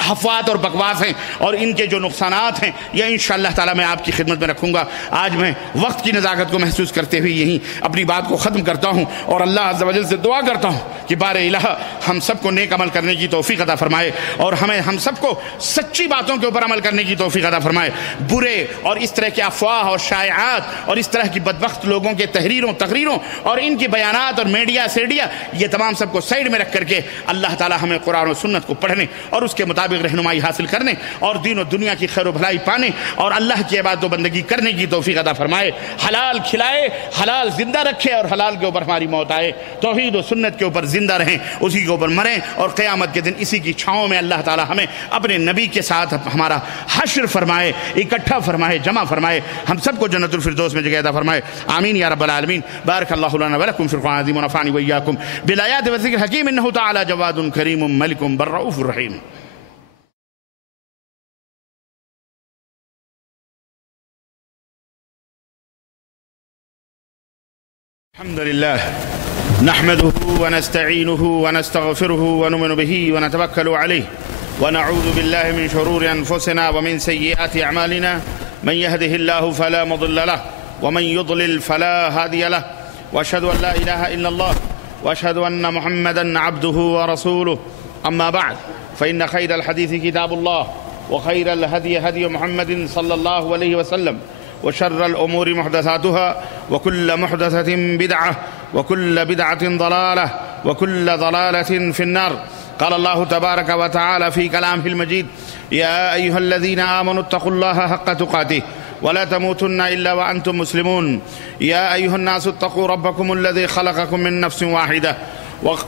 افواہات اور بکواس ہیں اور ان کے جو نقصانات ہیں، یہ انشاءاللہ تعالی میں آپ کی خدمت میں رکھوں گا۔ آج میں وقت کی نزاکت کو محسوس کرتے ہوئے یہیں اپنی بات کو ختم کرتا ہوں، اور اللہ عز و جل سے دعا کرتا ہوں کہ بار الہ ہم سب کو نیک عمل کرنے کی توفیق عطا فرمائے، اور ہم سب کو سچی باتوں کے اوپر عمل کرنے کی توفیق عطا فرمائے۔ برے اور اس طرح کے افواہ اور شائعات اور اس طرح کی بدبخت لوگوں کے تقریروں اور ان کی بیانات اور میڈیا سیڈیا، یہ تمام سب کو سائیڈ میں رکھ کر کے اللہ تعالی ہمیں قرآن و سنت کو پڑھنے اور اس کے مطابق رہنمائی حاصل کرنے اور دین و دنیا کی خیر و بھلائی پانے اور اللہ کی عبادت و بندگی کرنے کی توفیق عطا فرمائے۔ حلال کھلائے، حلال زندہ رکھے، اور حلال کے اوپر ہماری موت آئے، توحید و سنت کے اوپر زندہ رہیں، اسی کے اوپر مریں، اور قیامت کے دن اسی کی چھاؤں میں اللہ تعالی ہمیں اپنے نبی کے ساتھ ہمارا حشر فرمائے، اکٹھا فرمائے، جمع فرمائے، ہم سب کو جنت الفردوس میں جگہ عطا فرمائے۔ آمین یا رب العالمین۔ بارک اللہ لنا ولکم فی القرآن العظیم ونفعنی وإیاکم بالآیات والذکر الحکیم، انہ تعالی جواد کریم ملک بر رؤوف الرحیم۔ الحمد لله نحمده ونستعينه ونستغفره ونؤمن به ونتوكل عليه ونعوذ بالله من شرور أنفسنا ومن سيئات أعمالنا من يهده الله فلا مضل له ومن يضلل فلا هادي له وأشهد أن لا إله إلا الله وأشهد أن محمدا عبده ورسوله أما بعد فإن خير الحديث كتاب الله وخير الهدي هدي محمد صلى الله عليه وسلم وشر الأمور محدثاتها وكل محدثة بدعة وكل بدعة ضلالة وكل ضلالة في النار. قال الله تبارك وتعالى في كلامه المجيد: يا أيها الذين آمنوا اتقوا الله حق تقاته ولا تموتن إلا وأنتم مسلمون. يا أيها الناس اتقوا ربكم الذي خلقكم من نفس واحدة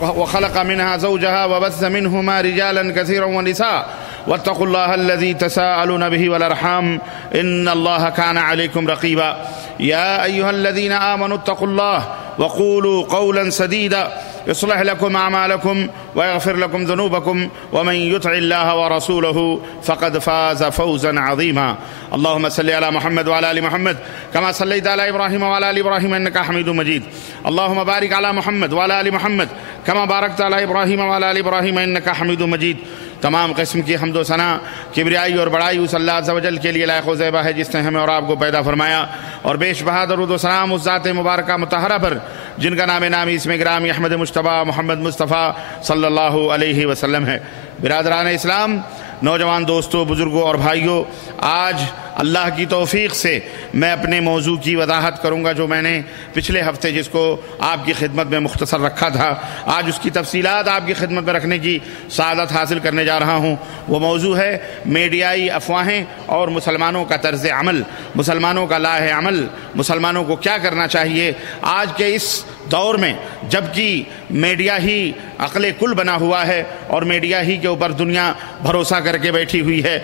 وخلق منها زوجها وبث منهما رجالا كثيرا ونساء واتقوا الله الذي تساءلون به والأرحام إن الله كان عليكم رقيبا. يا أيها الذين آمنوا اتقوا الله وقولوا قولا سديدا يصلح لكم أعمالكم ويغفر لكم ذنوبكم ومن يطع الله ورسوله فقد فاز فوزا عظيما. اللهم صل على محمد وعلى آل محمد كما صليت على إبراهيم وعلى آل إبراهيم إنك حميد مجيد. اللهم بارك على محمد وعلى آل محمد كما باركت على إبراهيم وعلى آل إبراهيم إنك حميد مجيد. تمام قسم کی حمد و ثنا کبریائی اور بڑائی اس اللہ عز و جل کے لیے لائق و زیبا ہے جس نے ہمیں اور آپ کو پیدا فرمایا، اور بیش بہا درود و سلام اس ذات مبارکہ مطہرہ پر جن کا نام نامی اسم گرامی احمد مجتبیٰ محمد مصطفیٰ صلی اللہ علیہ وسلم ہے۔ برادران اسلام، نوجوان دوستوں، بزرگوں اور بھائیوں، آج اللہ کی توفیق سے میں اپنے موضوع کی وضاحت کروں گا جو میں نے پچھلے ہفتے جس کو آپ کی خدمت میں مختصر رکھا تھا، آج اس کی تفصیلات آپ کی خدمت میں رکھنے کی سعادت حاصل کرنے جا رہا ہوں۔ وہ موضوع ہے میڈیائی افواہیں اور مسلمانوں کا طرز عمل، مسلمانوں کا لاہ عمل، مسلمانوں کو کیا کرنا چاہیے آج کے اس دور میں جبکہ میڈیا ہی عقل کل بنا ہوا ہے اور میڈیا ہی کے اوپر دنیا بھروسہ کر کے بیٹھی ہوئی ہے،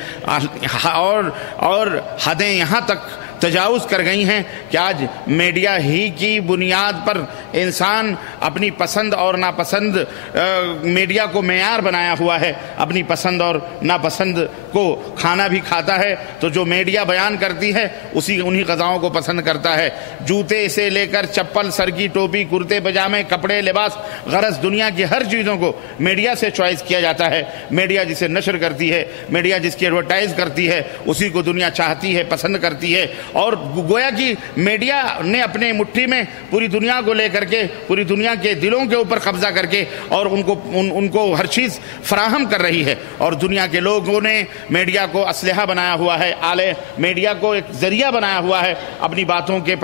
اور حدیں یہاں تک تجاوز کر گئی ہیں کہ آج میڈیا ہی کی بنیاد پر انسان اپنی پسند اور ناپسند میڈیا کو معیار بنایا ہوا ہے، اپنی پسند اور ناپسند کو کھانا بھی کھاتا ہے تو جو میڈیا بیان کرتی ہے انہی غذاؤں کو پسند کرتا ہے، جوتے سے لے کر چپل، سر کی ٹوپی، کرتے پجامے، کپڑے، لباس، غرض دنیا کی ہر چیزوں کو میڈیا سے چوائس کیا جاتا ہے۔ میڈیا جسے نشر کرتی ہے، میڈیا جس کی ایڈورٹائز کرتی ہے، اسی کو دنیا چاہتی ہے، پسند کرتی ہے، اور گویا کہ میڈیا نے اپنے مٹھی میں پوری دنیا کو لے کر کے، پوری دنیا کے دلوں کے اوپر قبضہ کر کے اور ان کو ہر چیز فراہم کر رہی ہے، اور دنیا کے لوگوں نے میڈیا کو اسلحہ بنایا ہوا ہے، میڈیا کو ایک ذریعہ بنایا ہوا ہے اپنی باتوں کے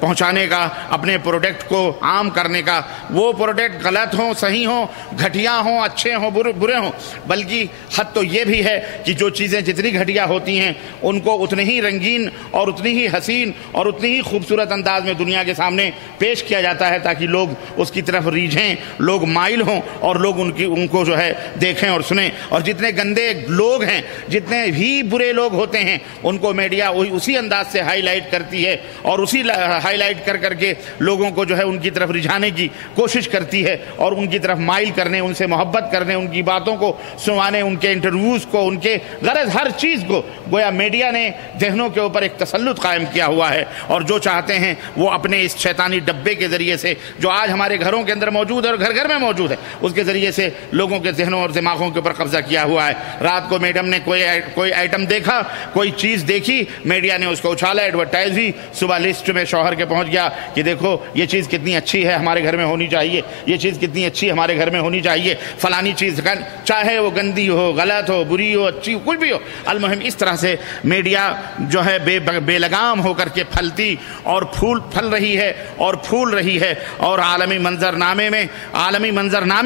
پہنچانے کا، اپنے پروڈکٹ کو عام کرنے کا۔ وہ پروڈکٹ غلط ہوں، صحیح ہوں، گھٹیا ہوں، اچھے ہوں، برے ہوں، بلکہ حد تو یہ بھی ہے کہ جو چیزیں جتنی گھٹیا ہوتی ہیں ان کو اتنی ہی رنگین اور اتنی ہی حسین اور اتنی ہی خوبصورت انداز میں دنیا کے سامنے پیش کیا جاتا ہے تاکہ لوگ اس کی طرف ریجھیں، لوگ مائل ہوں اور لوگ ان کو جو ہے دیکھیں اور سنیں۔ اور جتنے گندے لوگ ہیں، جتنے بھی برے لوگ ہوتے ہیں، ان کو میڈیا اسی انداز سے ہائی لائٹ کرتی ہے اور اسی ہائی لائٹ کر کے لوگوں کو جو ہے ان کی طرف رجھانے کی کوشش کرتی ہے اور ان کی طرف مائل کرنے، ان سے محبت کرنے، ان کی باتوں کو سنوانے، ان کے انٹرویوز کو، ان کے غرض ہر چیز کو گویا میڈیا نے ذہنوں کے اوپر ایک تسلط قائم کیا ہوا ہے، اور جو چاہتے ہیں وہ اپنے اس شیطانی ڈبے کے ذریعے سے جو آج ہمارے گھروں کے اندر موجود ہے اور گھر گھر میں موجود ہے، اس کے ذریعے سے لوگوں کے ذہنوں اور دماغوں کے اوپر قبضہ کیا ہوا ہے۔ رات کو میڈم نے کوئی آئٹم دیکھا، کوئی چیز دیکھی، میڈیا نے اس کو اچھالا، ایڈورٹائز ہوئی، صبح لسٹ میں شوہر کے پہنچ گیا کہ دیکھو یہ چیز کتنی اچھی ہے، ہمارے گھر میں ہونی چاہیے، یہ چیز کتنی اچھی ہمارے گھر میں ہونی چاہیے، فلانی چیز چاہے وہ گندی ہو، غلط ہو، بری ہو، اچھی ہو، کچھ بھی ہو، المہم اس طرح سے میڈیا جو ہے بے لگام ہو کر کے پھلتی اور پھل رہی ہے اور پھول رہی ہے۔ اور عالمی منظرنامے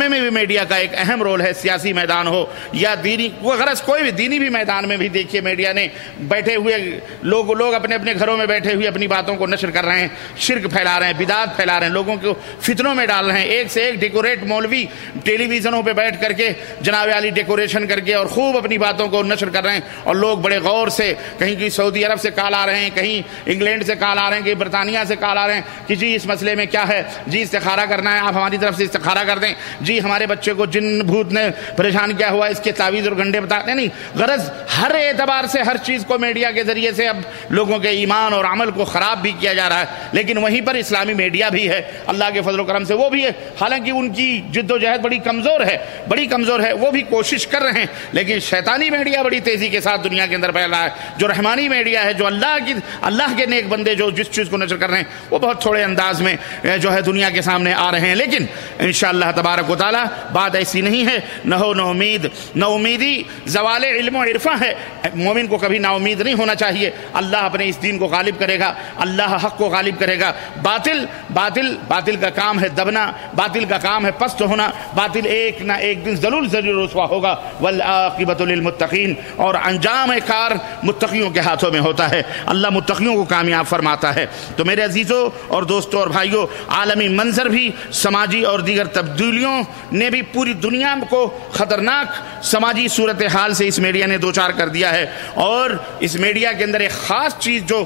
میں بھی میڈیا کا ایک اہم رول ہے، سیاسی میدان ہو یا دینی، وہ غرض کوئی بھی دینی بھی میدان میں بھی دیکھیے میڈیا نے بیٹھے ہوئے لوگ اپنے اپنے گھروں میں بیٹھے ہوئے اپنی باتوں کو نشر کر رہے ہیں، شرک پھیلا رہے ہیں، بدعت پھیلا رہے ہیں، لوگوں کو فتنوں میں ڈال رہے ہیں، ایک سے ایک ڈیکوریٹ مولوی ٹیلی ویژنوں پہ بیٹھ کر کے جناب عالی ڈیکوریشن کر کے اور خوب اپنی باتوں کو نشر کر رہے ہیں، اور لوگ بڑے غور سے کہیں کی سعودی عرب سے کال آ رہے ہیں، کہیں انگلینڈ سے کال آ رہے ہیں، کہیں برطانیہ سے کال آ رہے ہیں کہ جی اس مسئلے میں کیا ہے، جی استخارہ کرنا ہے، آپ ہماری طرف سے استخارہ کر دیں، جی ہمارے بچے کو جن بھوت نے پریشان کیا ہوا اس کے تعویذ اور گنڈے بتاتے ہیں۔ نہیں، غرض ہر اعتبار سے ہر چیز کو میڈیا کے ذریعے سے اب لوگوں کے ایمان اور عمل کو خراب بھی کیا جا رہا ہے، لیکن وہیں پر اسلامی میڈیا بھی ہے، اللہ کے فضل و کرم سے وہ بھی ہے، حالانکہ ان کی جد و جہد بڑی کمزور ہے، وہ بھی کوشش کر رہے ہیں، لیکن شیطانی میڈیا بڑی تیزی کے ساتھ دنیا کے اندر پھیل رہا ہے۔ جو رحمانی میڈیا ہے، جو اللہ کے نیک بندے جو جس چیز کو نشر کر رہے ہیں، وہ بہت تھوڑے انداز میں جو ہے دنیا کے سامنے آ رہے ہیں، لیکن انشاءاللہ تبارک و تعالی بات ایسی نہیں ہے، نہ امید، نہ امیدی زوال علم و عرفہ ہے۔ مومن کو کبھی نا امید نہیں ہونا چاہیے، اللہ اپنے اس دین کو غالب کرے گا، اللہ حق کو غالب کرے گا۔ باطل کا کام ہے دبنا، باطل کا کام ہے پست ہونا، باطل ایک نہ ایک دن ضرور رسوا ہوگا، والعاقبۃ للمتقین، اور انجام کار متقیوں کے ہاتھوں میں ہوتا ہے، اللہ متقیوں کو کامیاب فرماتا ہے۔ تو میرے عزیزوں اور دوستوں اور بھائیوں، عالمی منظر بھی، سماجی اور دیگر تبدیلیوں نے بھی پوری دنیا کو خطرناک سماجی صورتحال سے اس میڈیا نے دوچار کر دیا ہے، اور اس میڈیا کے اندر ایک خاص چیز جو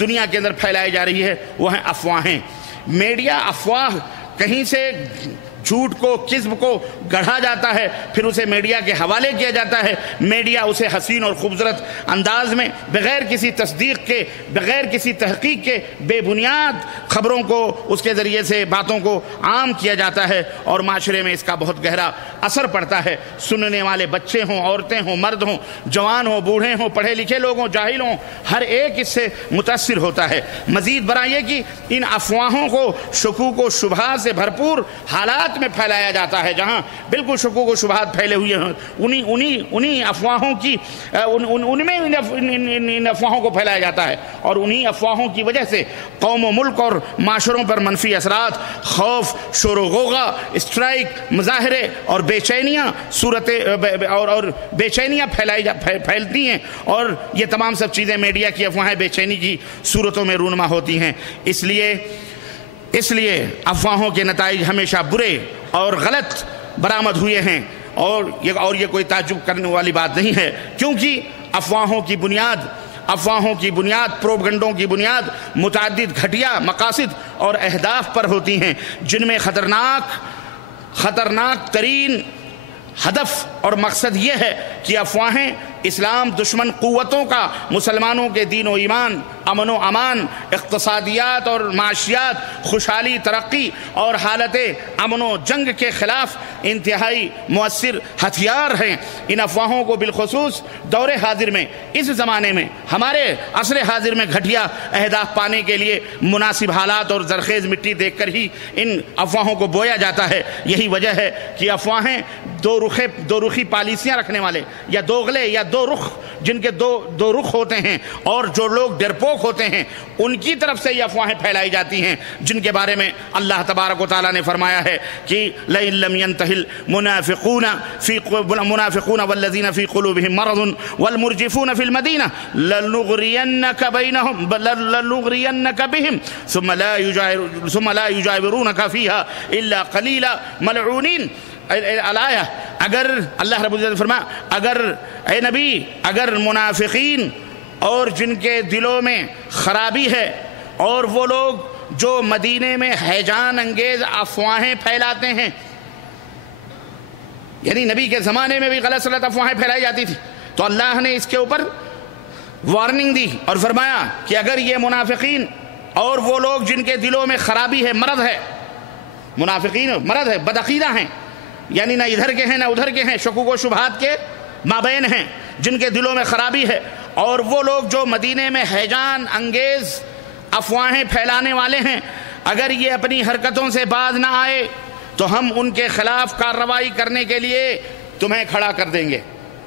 دنیا کے اندر پھیلائی جا رہی ہے وہ ہیں افواہیں۔ میڈیا افواہ، کہیں سے جھوٹ کو، کذب کو گڑھا جاتا ہے، پھر اسے میڈیا کے حوالے کیا جاتا ہے، میڈیا اسے حسین اور خوبصورت انداز میں بغیر کسی تصدیق کے، بغیر کسی تحقیق کے بے بنیاد خبروں کو اس کے ذریعے سے باتوں کو عام کیا جاتا ہے، اور معاشرے میں اس کا بہت گہرا اثر پڑتا ہے۔ سننے والے بچے ہوں، عورتیں ہوں، مرد ہوں، جوان ہوں، بوڑھے ہوں، پڑھے لکھے لوگ ہوں، جاہل ہوں، ہر ایک اس سے متاثر ہوتا ہے۔ مزید برآں یہ کہ ان افواہوں کو شکوک و شبہات سے بھرپور حالات میں پھیلایا جاتا ہے، جہاں بالکل شکوک و شبہات پھیلے ہوئے ہیں، انہی افواہوں کی ان میں ان افواہوں کو پھیلایا جاتا ہے، اور انہی افواہوں کی وجہ سے قوم و ملک اور معاشروں پر منفی اثرات، خوف، شور و غوغا، اسٹرائک، مظاہرے اور بے چینیاں پھیلتی ہیں، اور یہ تمام سب چیزیں میڈیا کی افواہیں بے چینی کی صورتوں میں رونما ہوتی ہیں۔ اس لیے افواہوں کے نتائج ہمیشہ برے اور غلط برآمد ہوئے ہیں، اور یہ کوئی تعجب کرنے والی بات نہیں ہے، کیونکہ افواہوں کی بنیاد، پروپگنڈوں کی بنیاد متعدد گھٹیا مقاصد اور اہداف پر ہوتی ہیں، جن میں خطرناک ترین ہدف اور مقصد یہ ہے کہ افواہیں اسلام دشمن قوتوں کا مسلمانوں کے دین و ایمان، امن و امان، اقتصادیات اور معاشیات، خوشحالی، ترقی اور حالت امن و جنگ کے خلاف انتہائی مؤثر ہتھیار ہیں۔ ان افواہوں کو بالخصوص دور حاضر میں، اس زمانے میں، ہمارے عصر حاضر میں گھٹیا اہداف پانے کے لیے مناسب حالات اور زرخیز مٹی دیکھ کر ہی ان افواہوں کو بویا جاتا ہے۔ یہی وجہ ہے کہ افواہیں دو رخی پالیسیاں رکھنے والے، یا دوغلے یا دو رخ، جن کے دو رخ ہوتے ہیں، اور جو لوگ ڈرپوک ہوتے ہیں، ان کی طرف سے یہ افواہیں پھیلائی جاتی ہیں، جن کے بارے میں اللہ تبارک و تعالیٰ نے فرمایا ہے کہ لَئِن لَّمْ يَنْتَهِ الْمُنَافِقُونَ وَالَّذِينَ فِي قُلُوبِهِم مَّرَضٌ وَالْمُرْجِفُونَ فِي الْمَدِينَةِ لَنُغْرِيَنَّكَ بِهِمْ ثُمَّ لَا يُجَاوِرُونَكَ فِيهَا إِلَّا قَلِيلًا مَلْعُونِينَ۔ اگر اللہ رب العزت فرمایا، اے نبی، اگر منافقین اور جن کے دلوں میں خرابی ہے، اور وہ لوگ جو مدینے میں ہیجان انگیز افواہیں پھیلاتے ہیں، یعنی نبی کے زمانے میں بھی غلط افواہیں پھیلائی جاتی تھی، تو اللہ نے اس کے اوپر وارننگ دی اور فرمایا کہ اگر یہ منافقین اور وہ لوگ جن کے دلوں میں خرابی ہے، مرض ہے، منافقین مرض ہے، بدعقیدہ ہیں، یعنی نہ ادھر کے ہیں نہ ادھر کے ہیں، شکوک و شبہات کے مابین ہیں، جن کے دلوں میں خرابی ہے، اور وہ لوگ جو مدینے میں ہیجان انگیز افواہیں پھیلانے والے ہیں، اگر یہ اپنی حرکتوں سے باز نہ آئے تو ہم ان کے خلاف کارروائی کرنے کے لیے تمہیں کھڑا کر دیں گے۔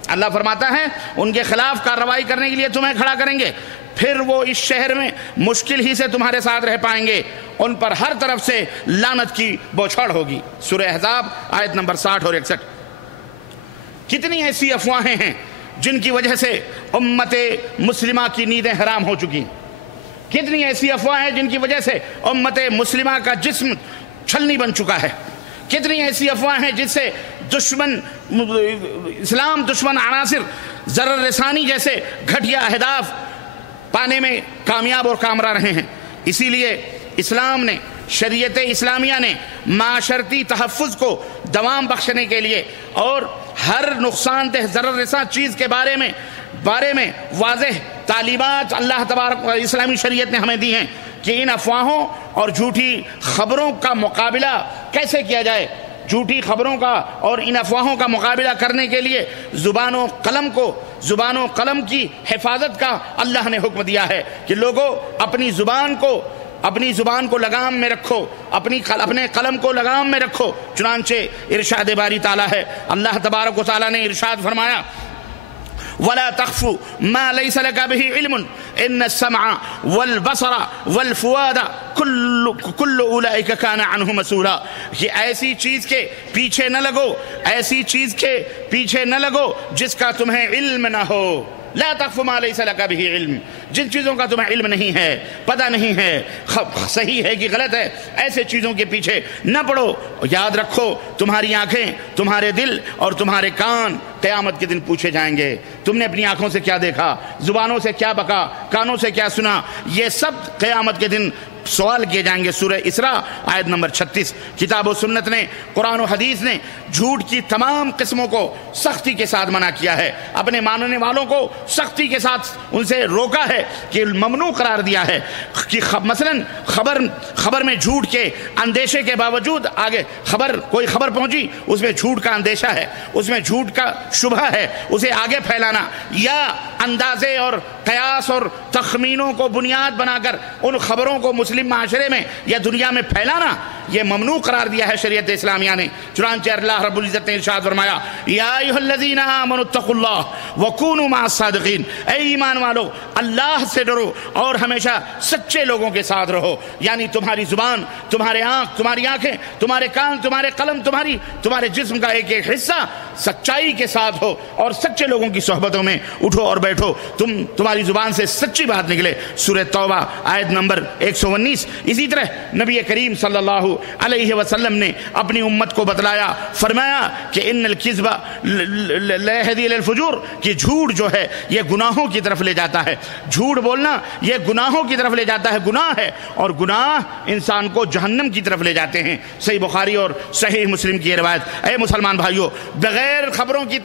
اللہ فرماتا ہے ان کے خلاف کارروائی کرنے کے لیے تمہیں کھڑا کریں گے، پھر وہ اس شہر میں مشکل ہی سے تمہارے ساتھ رہ پائیں گے، ان پر ہر طرف سے لعنت کی بوچھاڑ ہوگی۔ سورہ احزاب آیت نمبر 60 اور 61۔ کتنی ایسی افواہیں ہیں جن کی وجہ سے امت مسلمہ کی نیندیں حرام ہو چکی ہیں، کتنی ایسی افواہیں ہیں جن کی وجہ سے امت مسلمہ کا جسم چھلنی بن چکا ہے، کتنی ایسی افواہیں ہیں جس سے اسلام دشمن عناصر ضرر رسانی جیسے گھٹیا اہداف پانے میں کامیاب اور کامرا رہے ہیں۔ اسی لیے اسلام نے، شریعت اسلامیہ نے معاشرتی تحفظ کو دوام بخشنے کے لیے اور ہر نقصان دہ ضرر رساں چیز کے بارے میں واضح تعلیمات اللہ تبارک و اسلامی شریعت نے ہمیں دی ہیں کہ ان افواہوں اور جھوٹی خبروں کا مقابلہ کیسے کیا جائے۔ جھوٹی خبروں کا اور ان افواہوں کا مقابلہ کرنے کے لیے زبان و قلم کی حفاظت کا اللہ نے حکم دیا ہے کہ لوگوں اپنی زبان کو لگام میں رکھو، اپنے قلم کو لگام میں رکھو۔ چنانچہ ارشاد باری تعالیٰ ہے، اللہ تبارک و تعالیٰ نے ارشاد فرمایا وَلَا تَخْفُ مَا لَيْسَ لَكَ بِهِ عِلْمٌ إِنَّ السَّمْعَ وَالْبَصَرَ وَالْفُؤَادَ كُلُّ أُولَئِكَ كَانَ عَنْهُ مَسْئُولًا۔ کہ ایسی چیز کے پیچھے نہ لگو جس کا تمہیں علم نہ ہو۔ لا تخف ما لیس لک بہ علم، جن چیزوں کا تمہیں علم نہیں ہے، پتہ نہیں ہے، صحیح ہے کہ غلط ہے، ایسے چیزوں کے پیچھے نہ پڑو۔ یاد رکھو تمہاری آنکھیں، تمہارے دل اور تمہارے کان قیامت کے دن پوچھے جائیں گے۔ تم نے اپنی آنکھوں سے کیا دیکھا، زبانوں سے کیا بکا، کانوں سے کیا سنا، یہ سب قیامت کے دن سوال کیے جائیں گے۔ سورہ اسراء آیت نمبر 36۔ کتاب و سنت نے، قرآن و حدیث نے جھوٹ کی تمام قسموں کو سختی کے ساتھ منع کیا ہے، اپنے ماننے والوں کو سختی کے ساتھ ان سے روکا ہے کہ ممنوع قرار دیا ہے کہ مثلا خبر میں جھوٹ کے اندیشے کے باوجود آگے کوئی خبر پہنچی، اس میں جھوٹ کا اندیشہ ہے، اس میں جھوٹ کا شبہ ہے، اسے آگے پھیلانا یا اندازے اور قیاس اور تخمینوں کو بنیاد بنا کر ان خبروں کو مسلم معاشرے میں یا دنیا میں پھیلانا، یہ ممنوع قرار دیا ہے شریعت اسلامیہ نے۔ چنانچہ اللہ رب العزت نے ارشاد فرمایا یا ایھا الذین آمنوا اتقوا اللہ وکونوا مع الصادقین، اے ایمان والو اللہ سے ڈرو اور ہمیشہ سچے لوگوں کے ساتھ رہو۔ یعنی تمہاری زبان، تمہاری آنکھیں، تمہارے کان، تمہارے قلم، تمہارے جسم کا ایک ایک حصہ سچائی کے ساتھ ہو اور سچے لوگوں کی صحبتوں میں اٹھو اور بیٹھو، تمہاری زبان سے سچی بات نکلے۔ سورہ توبہ آیت نمبر 119۔ اسی طرح نبی کریم صلی اللہ علیہ وسلم نے اپنی امت کو بتلایا، فرمایا کہ ان الکذب لا یہدی الی الفجور، کہ جھوٹ جو ہے یہ گناہوں کی طرف لے جاتا ہے، جھوٹ بولنا یہ گناہوں کی طرف لے جاتا ہے، گناہ ہے، اور گناہ انسان کو جہنم کی طرف لے جاتے ہیں۔ صحیح بخاری اور صحیح مسلم کی یہ روایت۔ اے مسلمان بھائیو، بغیر خبروں کی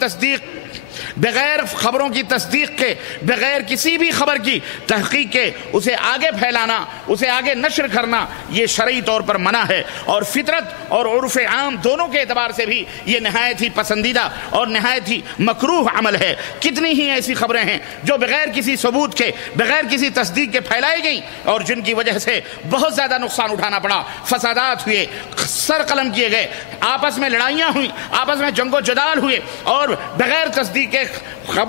تصدیق کے، بغیر کسی بھی خبر کی تحقیق کے اسے آگے پھیلانا، اسے آگے نشر کرنا، یہ شرعی طور پر منع ہے، اور فطرت اور عرف عام دونوں کے اعتبار سے بھی یہ نہایت ہی پسندیدہ اور نہایت ہی مکروہ عمل ہے۔ کتنی ہی ایسی خبریں ہیں جو بغیر کسی ثبوت کے، بغیر کسی تصدیق کے پھیلائی گئیں اور جن کی وجہ سے بہت زیادہ نقصان اٹھانا پڑا، فسادات ہوئے، سر قلم کیے گئے، آپس میں لڑائیاں ہوئیں، آپس میں جنگ و جدال ہوئے، اور بغیر تصدیق کے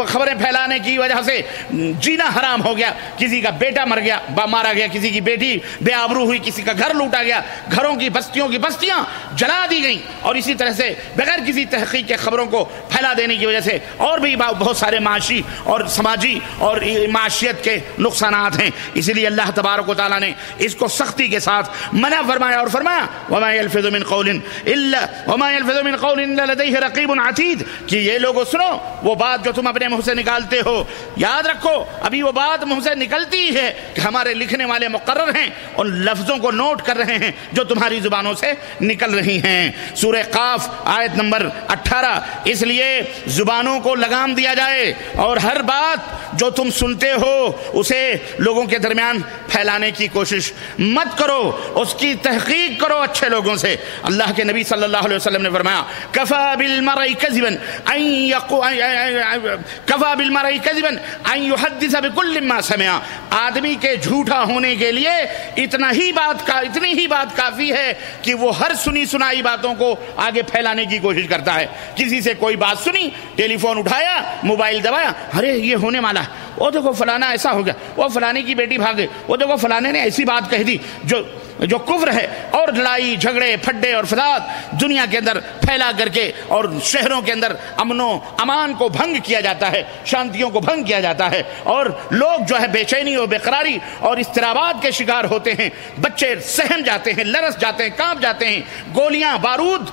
خبریں پھیلانے کی وجہ سے جینا حرام ہو گیا، کسی کا بیٹا مارا گیا، کسی کی بیٹی بے آبرو ہوئی، کسی کا گھر لوٹا گیا، گھروں کی بستیاں جلا دی گئیں، اور اسی طرح سے بغیر کسی تحقیق کے خبروں کو پھیلا دینے کی وجہ سے اور بھی بہت سارے معاشی اور سماجی اور معاشیت کے نقصانات ہیں۔ اسی لیے اللہ تبارک و تعالیٰ نے اس کو سختی کے ساتھ منع فرمایا اور فرمایا وَمَا يَلْفِظُ مِنْ قَوْلٍ إِلَّا لَدَيْهِ رَقِيبٌ عَتِيدٌ، کہ یہ لوگوں سنو، وہ بات جو تم اپنے منہ سے نکالتے ہو، یاد رکھو ابھی وہ بات منہ سے نکلتی ہے کہ ہمارے لکھنے والے مقرر ہیں، ان لفظوں کو نوٹ کر رہے ہیں جو تمہاری زبانوں سے نکل رہی ہیں۔ سورہ قاف آیت نمبر 18۔ اس لیے زبانوں کو لگام دیا جائے اور ہر بات جو تم سنتے ہو اسے لوگوں کے درمیان پھیلانے کی کوشش مت کرو، اس کی تحقیق کرو اچھے لوگوں سے۔ اللہ کے نبی صلی اللہ علیہ وسلم نے فرمایا کفا بالمرء کذبا ان یحدث بکل ما سمع، آدمی کے جھوٹا ہونے کے لیے اتنی ہی بات کافی ہے کہ وہ ہر سنی سنائی باتوں کو آگے پھیلانے کی کوشش کرتا ہے۔ کسی سے کوئی بات سنی، ٹیلی فون اٹھایا، موبائل دبایا، ارے یہ ہونے والا ہے، وہ دیکھو فلانا ایسا ہو گیا، وہ فلانے کی بیٹی بھاگ گئی، وہ دیکھو فلانے نے ایسی بات کہہ دی جو کفر ہے، اور لڑائی جھگڑے پھڈے اور فساد دنیا کے اندر پھیلا کر کے اور شہروں کے اندر امن و امان کو بھنگ کیا جاتا ہے، شانتیوں کو بھنگ کیا جاتا ہے، اور لوگ جو ہے بے چینی اور بے قراری اور اضطرابات کے شکار ہوتے ہیں، بچے سہم جاتے ہیں، لرس جاتے ہیں، کانپ جاتے ہیں، گولیاں بارود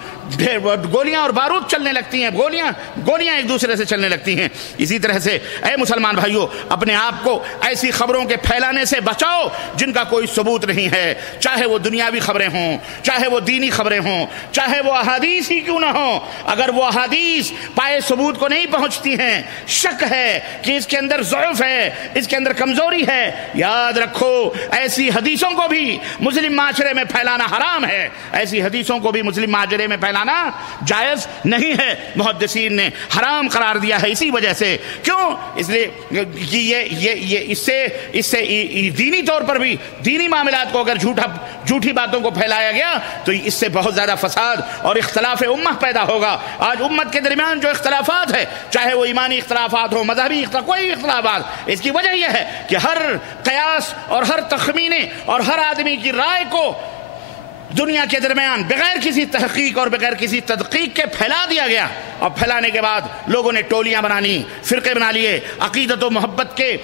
گولیاں اور بارود چلنے لگتی ہیں، گولیاں ایک دوسرے سے چلنے لگتی ہیں۔ اسی طرح سے اے مسلمان بھائیوں، اپنے آپ کو ایسی خبروں کے پھیلانے سے بچاؤ جن کا کوئی ثبوت نہیں ہے، چاہے وہ دنیاوی خبریں ہوں، چاہے وہ دینی خبریں ہوں، چاہے وہ احادیث ہی کیوں نہ ہوں۔ اگر وہ احادیث پائے ثبوت کو نہیں پہنچتی ہیں، شک ہے کہ اس کے اندر ضعف ہے، اس کے اندر کمزوری ہے، یاد رکھو ایسی حدیثوں کو بھی مسلم معاشرے میں پھیلانا حرام ہے، ایسی حدیثوں کو بھی مسلم معاشرے میں پھیلانا جائز نہیں ہے۔ محدثین نے حرام قرار دیا ہے اسی وجہ سے۔ کیوں؟ اس لیے کہ یہ اس سے دینی طور پر بھی دینی معاملات کو اگر جھوٹی باتوں کو پھیلایا گیا تو اس سے بہت زیادہ فساد اور اختلاف امہ پیدا ہوگا۔ آج امت کے درمیان جو اختلافات ہے، چاہے وہ ایمانی اختلافات ہو، مذہبی کوئی اختلافات، اس کی وجہ یہ ہے کہ ہر قیاس اور ہر تخمینے اور ہر آدمی کی رائے کو دنیا کے درمیان بغیر کسی تحقیق اور بغیر کسی تدقیق کے پھیلا دیا گیا، اور پھیلانے کے بعد لوگوں نے ٹولیاں بنانی، فرقے بنا لیے، عقیدت و محبت کے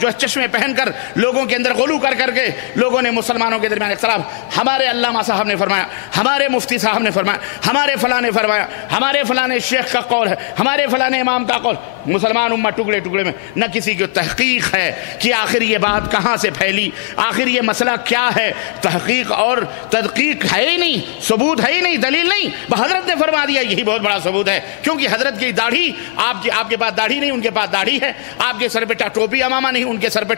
جو چشمے پہن کر لوگوں کے اندر غلو کر کے لوگوں نے مسلمانوں کے درمیان اختلاف۔ ہمارے علامہ صاحب نے فرمایا، ہمارے مفتی صاحب نے فرمایا، ہمارے فلاں نے فرمایا، ہمارے فلاں شیخ کا قول ہے، ہمارے فلاں امام کا قول۔ مسلمان امت ٹکڑے ٹکڑے میں، نہ کسی کی تحقیق ہے کہ آخر یہ بات کہاں سے پھیلی، آخر یہ مسئلہ کیا ہے۔ تحقیق اور تدقیق ہے ہی نہیں، ثبوت ہے ہی نہیں، دلیل نہیں، حضرت نے فرما دیا، یہی بہت بڑا ثبوت ہے۔ کیونکہ حضرت کی داڑھی، آپ کے پاس داڑھی نہیں، ان کے پاس داڑھی ہے، آپ کے سر پہ ٹوپی امامہ نہیں، ان کے سر پہ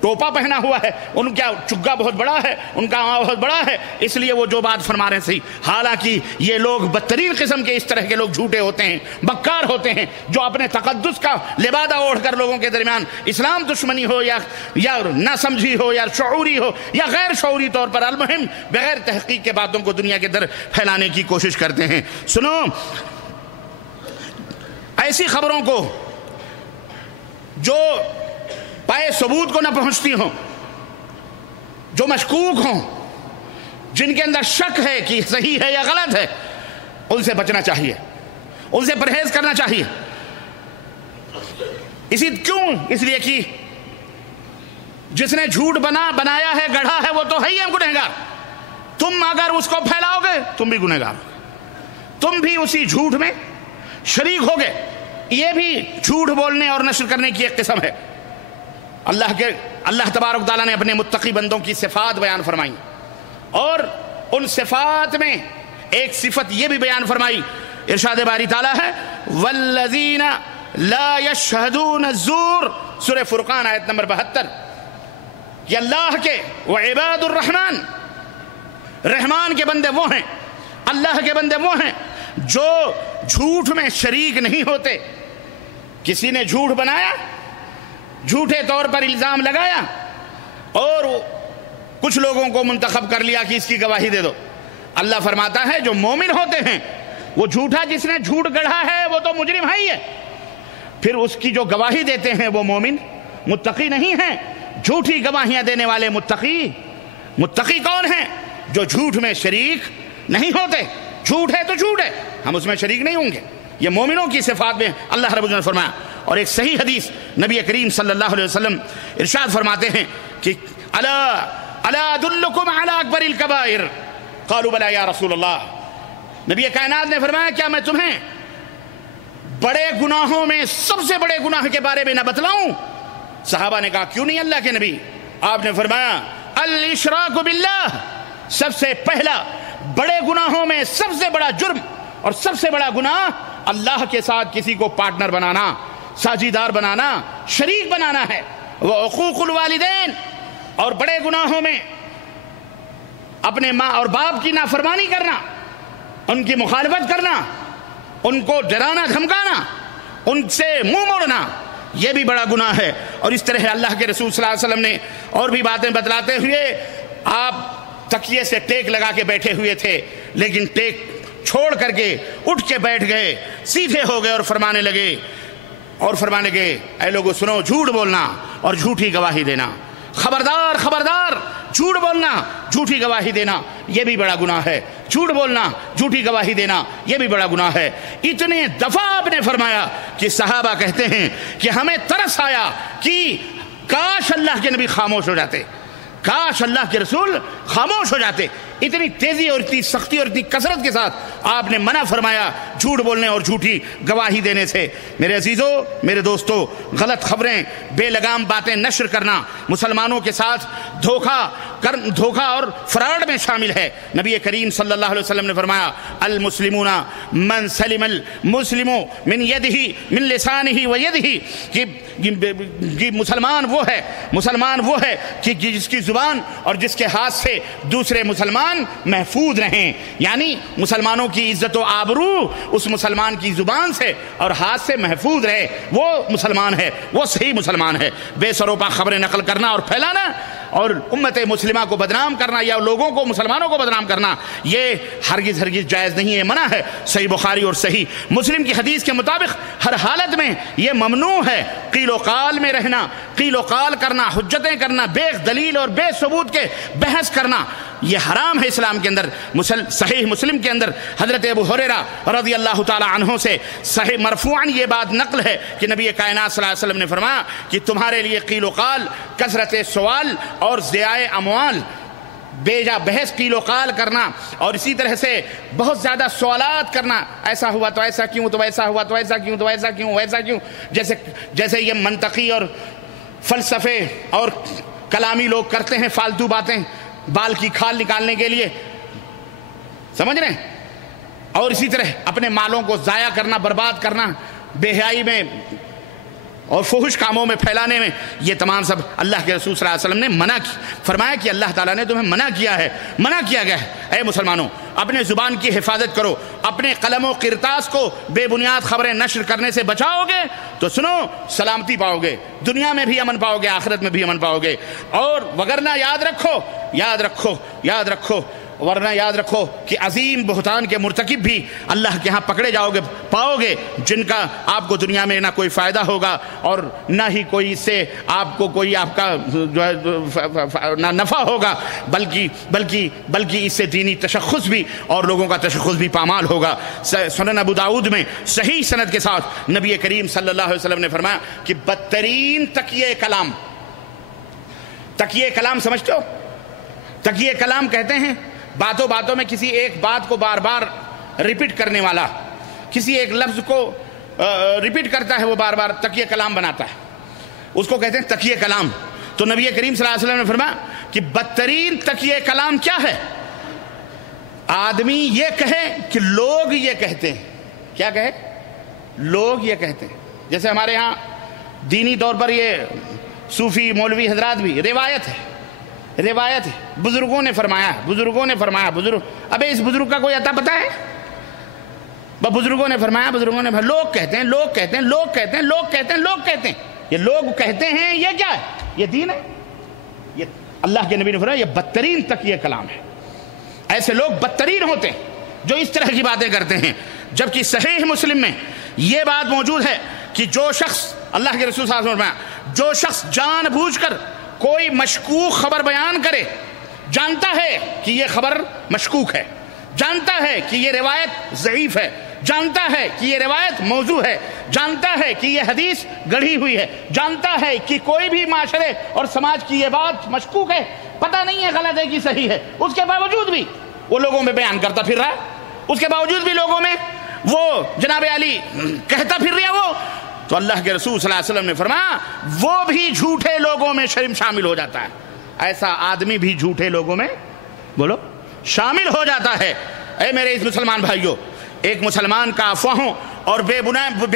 ٹوپا پہنا ہوا ہے، ان کا چگا بہت بڑا ہے، ان کا امامہ بہت بڑا ہے، اس لیے وہ جو بات فرما رہے ہیں صحیح۔ حالانکہ یہ لوگ بدترین قسم کے اس طرح کے لوگ جھوٹے ہوتے ہیں، مکار ہوتے ہیں، جو اپنے تقدس کا لبادہ اوڑھ کر لوگوں کے درمیان اسلام دشمنی ہو یا نہ سمجھی ہو یا شعوری ہو یا غیر شعوری طور پر، المہم بغیر تحقیق کے باتوں کو دنیا کے در پھیلانے کی کوشش کرتے ہیں۔ سنو، ایسی خبروں کو جو پائے ثبوت کو نہ پہنچتی ہوں، جو مشکوک ہوں، جن کے اندر شک ہے کہ صحیح ہے یا غلط ہے، ان سے بچنا چاہیے، ان سے پرہیز کرنا چاہیے۔ اس لیے کہ جس نے جھوٹ بنایا ہے، گڑھا ہے، وہ تو ہے ہی گنہگار۔ تم اگر اس کو پھیلاؤ گے تم بھی گنہگار، تم بھی اسی جھوٹ میں شریک ہوگے۔ یہ بھی جھوٹ بولنے اور نشر کرنے کی ایک قسم ہے۔ اللہ تبارک تعالیٰ نے اپنے متقی بندوں کی صفات بیان فرمائی، اور ان صفات میں ایک صفت یہ بھی بیان فرمائی، ارشاد باری تعالیٰ ہے والذین لا یشہدون الزور، سورہ فرقان آیت نمبر 72، کہ اللہ کے وعباد الرحمن، رحمان کے بندے وہ ہیں، اللہ کے بندے وہ ہیں جو جھوٹ میں شریک نہیں ہوتے۔ کسی نے جھوٹ بنایا، جھوٹے طور پر الزام لگایا اور کچھ لوگوں کو منتخب کر لیا کہ اس کی گواہی دے دو، اللہ فرماتا ہے جو مومن ہوتے ہیں، وہ جھوٹا جس نے جھوٹ گڑھا ہے وہ تو مجرم ہے ہی ہے، پھر اس کی جو گواہی دیتے ہیں وہ مومن متقی نہیں ہیں۔ جھوٹی گواہیاں دینے والے متقی کون ہیں؟ جو جھوٹ میں شریک نہیں ہوتے۔ جھوٹ ہے تو جھوٹ ہے، ہم اس میں شریک نہیں ہوں گے۔ یہ مومنوں کی صفات میں اللہ رب العزت نے فرمایا۔ اور ایک صحیح حدیث نبی کریم صلی اللہ علیہ وسلم ارشاد فرماتے ہیں کہ الا ادلکم علی اکبر الکبائر، قالوا بلی یا رسول اللہ۔ نبی کائنات نے فرمایا کیا میں تمہیں بڑے گناہوں میں سب سے بڑے گناہ کے بارے میں نہ بتلاؤں؟ صحابہ نے کہا کیوں نہیں اللہ کے نبی؟ آپ نے فرمایا الاشراک باللہ، سب سے پہلا بڑے گناہوں میں سب سے بڑا جرم اور سب سے بڑا گناہ اللہ کے ساتھ کسی کو پارٹنر بنانا، ساجیدار بنانا، شریک بنانا ہے۔ وعقوق الوالدین، اور بڑے گناہوں میں اپنے ماں اور باپ کی نافرمانی کرنا، ان کی مخالفت کرنا، ان کو ڈرانا دھمکانا، ان سے منہ موڑنا، یہ بھی بڑا گناہ ہے۔ اور اس طرح اللہ کے رسول صلی اللہ علیہ وسلم نے اور بھی باتیں بتلاتے ہوئے، آپ تکیے سے ٹیک لگا کے بیٹھے ہوئے تھے، لیکن ٹیک چھوڑ کر کے اٹھ کے بیٹھ گئے، سیدھے ہو گئے اور فرمانے لگے اے لوگو سنو، جھوٹ بولنا اور جھوٹی گواہی دینا، خبردار خبردار، جھوٹ بولنا، جھوٹی گواہی دینا یہ بھی بڑا گناہ ہے۔ جھوٹ بولنا، جھوٹی گواہی دینا یہ بھی بڑا گناہ ہے۔ اتنے دفعہ آپ نے فرمایا کہ صحابہ کہتے ہیں کہ ہمیں ترس آیا کہ کاش اللہ کے نبی خاموش ہو جاتے، کاش اللہ کے رسول خاموش ہو جاتے۔ اتنی تیزی اور اتنی سختی اور اتنی کثرت کے ساتھ آپ نے منع فرمایا جھوٹ بولنے اور جھوٹی گواہی دینے سے۔ میرے عزیزو، میرے دوستو، غلط خبریں، بے لگام باتیں نشر کرنا مسلمانوں کے ساتھ دھوکہ اور فراڈ میں شامل ہے۔ نبی کریم صلی اللہ علیہ وسلم نے فرمایا المسلمون من سلم المسلم من یدہ من لسانہ و یدہ، کہ مسلمان وہ ہے کہ جس کی زبان اور جس کے ہاتھ سے دوسرے مسلمان محفوظ رہیں، یعنی مسلمانوں کی عزت و آبرو اس مسلمان کی زبان سے اور ہاتھ سے محفوظ رہے، وہ مسلمان ہے، وہ صحیح مسلمان ہے۔ بے سروپا خبریں نقل کرنا اور پھیلانا اور امت مسلمہ کو بدنام کرنا یا لوگوں کو، مسلمانوں کو بدنام کرنا، یہ ہرگز جائز نہیں ہے، منع ہے۔ صحیح بخاری اور صحیح مسلم کی حدیث کے مطابق ہر حالت میں یہ ممنوع ہے۔ قیل و قال میں رہنا، قیل و قال کرنا، حجتیں کرنا، بے دلیل اور بے ثبوت کے بحث کرنا، یہ حرام ہے اسلام کے اندر۔ صحیح مسلم کے اندر حضرت ابو ہریرہ رضی اللہ تعالی عنہ سے صحیح مرفوعاً یہ بات نقل ہے کہ نبی کائنات صلی اللہ علیہ وسلم نے فرمایا کہ تمہارے لیے قیل و قال، کثرت سوال اور ضیاء اموال، بے جا بحث قیل و قال کرنا اور اسی طرح سے بہت زیادہ سوالات کرنا، ایسا ہوا تو ایسا کیوں، تو ایسا ہوا تو ایسا کیوں، تو ایسا کیوں، ایسا کیوں، جیسے یہ منطقی اور فلسفے اور کلامی لوگ کرتے ہیں، فالتو باتیں بال کی کھال نکالنے کے لیے، سمجھ رہے ہیں؟ اور اسی طرح اپنے مالوں کو ضائع کرنا، برباد کرنا، بے حیائی میں اور فحش کاموں میں پھیلانے میں، یہ تمام سب اللہ کے رسول صلی اللہ علیہ وسلم نے منع کی، فرمایا کہ اللہ تعالیٰ نے تمہیں منع کیا گیا ہے۔ اے مسلمانوں، اپنے زبان کی حفاظت کرو، اپنے قلم و کرتاس کو بے بنیاد خبریں نشر کرنے سے بچاؤ گے تو سنو سلامتی پاؤ گے، دنیا میں بھی امن پاؤ گے، آخرت میں بھی امن پاؤ گے، اور وگرنہ یاد رکھو کہ عظیم بہتان کے مرتکب بھی اللہ کے ہاں پکڑے پاؤ گے، جن کا آپ کو دنیا میں نہ کوئی فائدہ ہوگا اور نہ ہی کوئی اس سے آپ کو کوئی آپ کا نہ نفع ہوگا، بلکہ اس سے دینی تشخص بھی اور لوگوں کا تشخص بھی پامال ہوگا۔ سنن ابو داؤد میں صحیح سند کے ساتھ نبی کریم صلی اللہ علیہ وسلم نے فرمایا کہ بدترین تکیہ کلام سمجھتے ہو؟ تکیہ کلام کہتے ہیں باتوں میں کسی ایک بات کو بار بار ریپیٹ کرنے والا، کسی ایک لفظ کو ریپیٹ کرتا ہے، وہ بار بار تکیہ کلام بناتا ہے، اس کو کہتے ہیں تکیہ کلام۔ تو نبی کریم صلی اللہ علیہ وسلم نے فرمایا کہ بدترین تکیہ کلام کیا ہے؟ آدمی یہ کہے کہ لوگ یہ کہتے ہیں۔ کیا کہے؟ لوگ یہ کہتے ہیں۔ جیسے ہمارے ہاں دینی طور پر یہ صوفی مولوی حضرات بھی روایت ہے، بزرگوں نے فرمایا، ابے اس بزرگ کا کوئی عطا پتہ ہے؟ بزرگوں نے فرمایا، لوگ کہتے ہیں، یہ لوگ کہتے ہیں، یہ کیا ہے؟ یہ دین ہے؟ یہ اللہ کے نبی نے فرمایا یہ بدترین تکیہ کلام ہے۔ ایسے لوگ بدترین ہوتے ہیں جو اس طرح کی باتیں کرتے ہیں، جبکہ صحیح مسلم میں یہ بات موجود ہے کہ جو شخص، اللہ کے رسول صلی اللہ علیہ وسلم نے فرمایا، جو شخص جان بوجھ کر کوئی مشکوک خبر بیان کرے، جانتا ہے کہ یہ خبر مشکوک ہے، جانتا ہے کہ یہ روایت ضعیف ہے، جانتا ہے کہ یہ روایت موضوع ہے، جانتا ہے کہ یہ حدیث گڑھی ہوئی ہے، جانتا ہے کہ کوئی بھی معاشرے اور سماج کی یہ بات مشکوک ہے، پتہ نہیں ہے غلط ہے کہ صحیح ہے، اس کے باوجود بھی وہ لوگوں میں بیان کرتا پھر رہا ہے، اس کے باوجود بھی لوگوں میں وہ جناب علی کہتا پھر رہا وہ، تو اللہ کے رسول صلی اللہ علیہ وسلم نے فرمایا وہ بھی جھوٹے لوگوں میں شامل ہو جاتا ہے۔ ایسا آدمی بھی جھوٹے لوگوں میں شامل ہو جاتا ہے۔ اے میرے اس مسلمان بھائیوں، ایک مسلمان کا افواہوں اور بے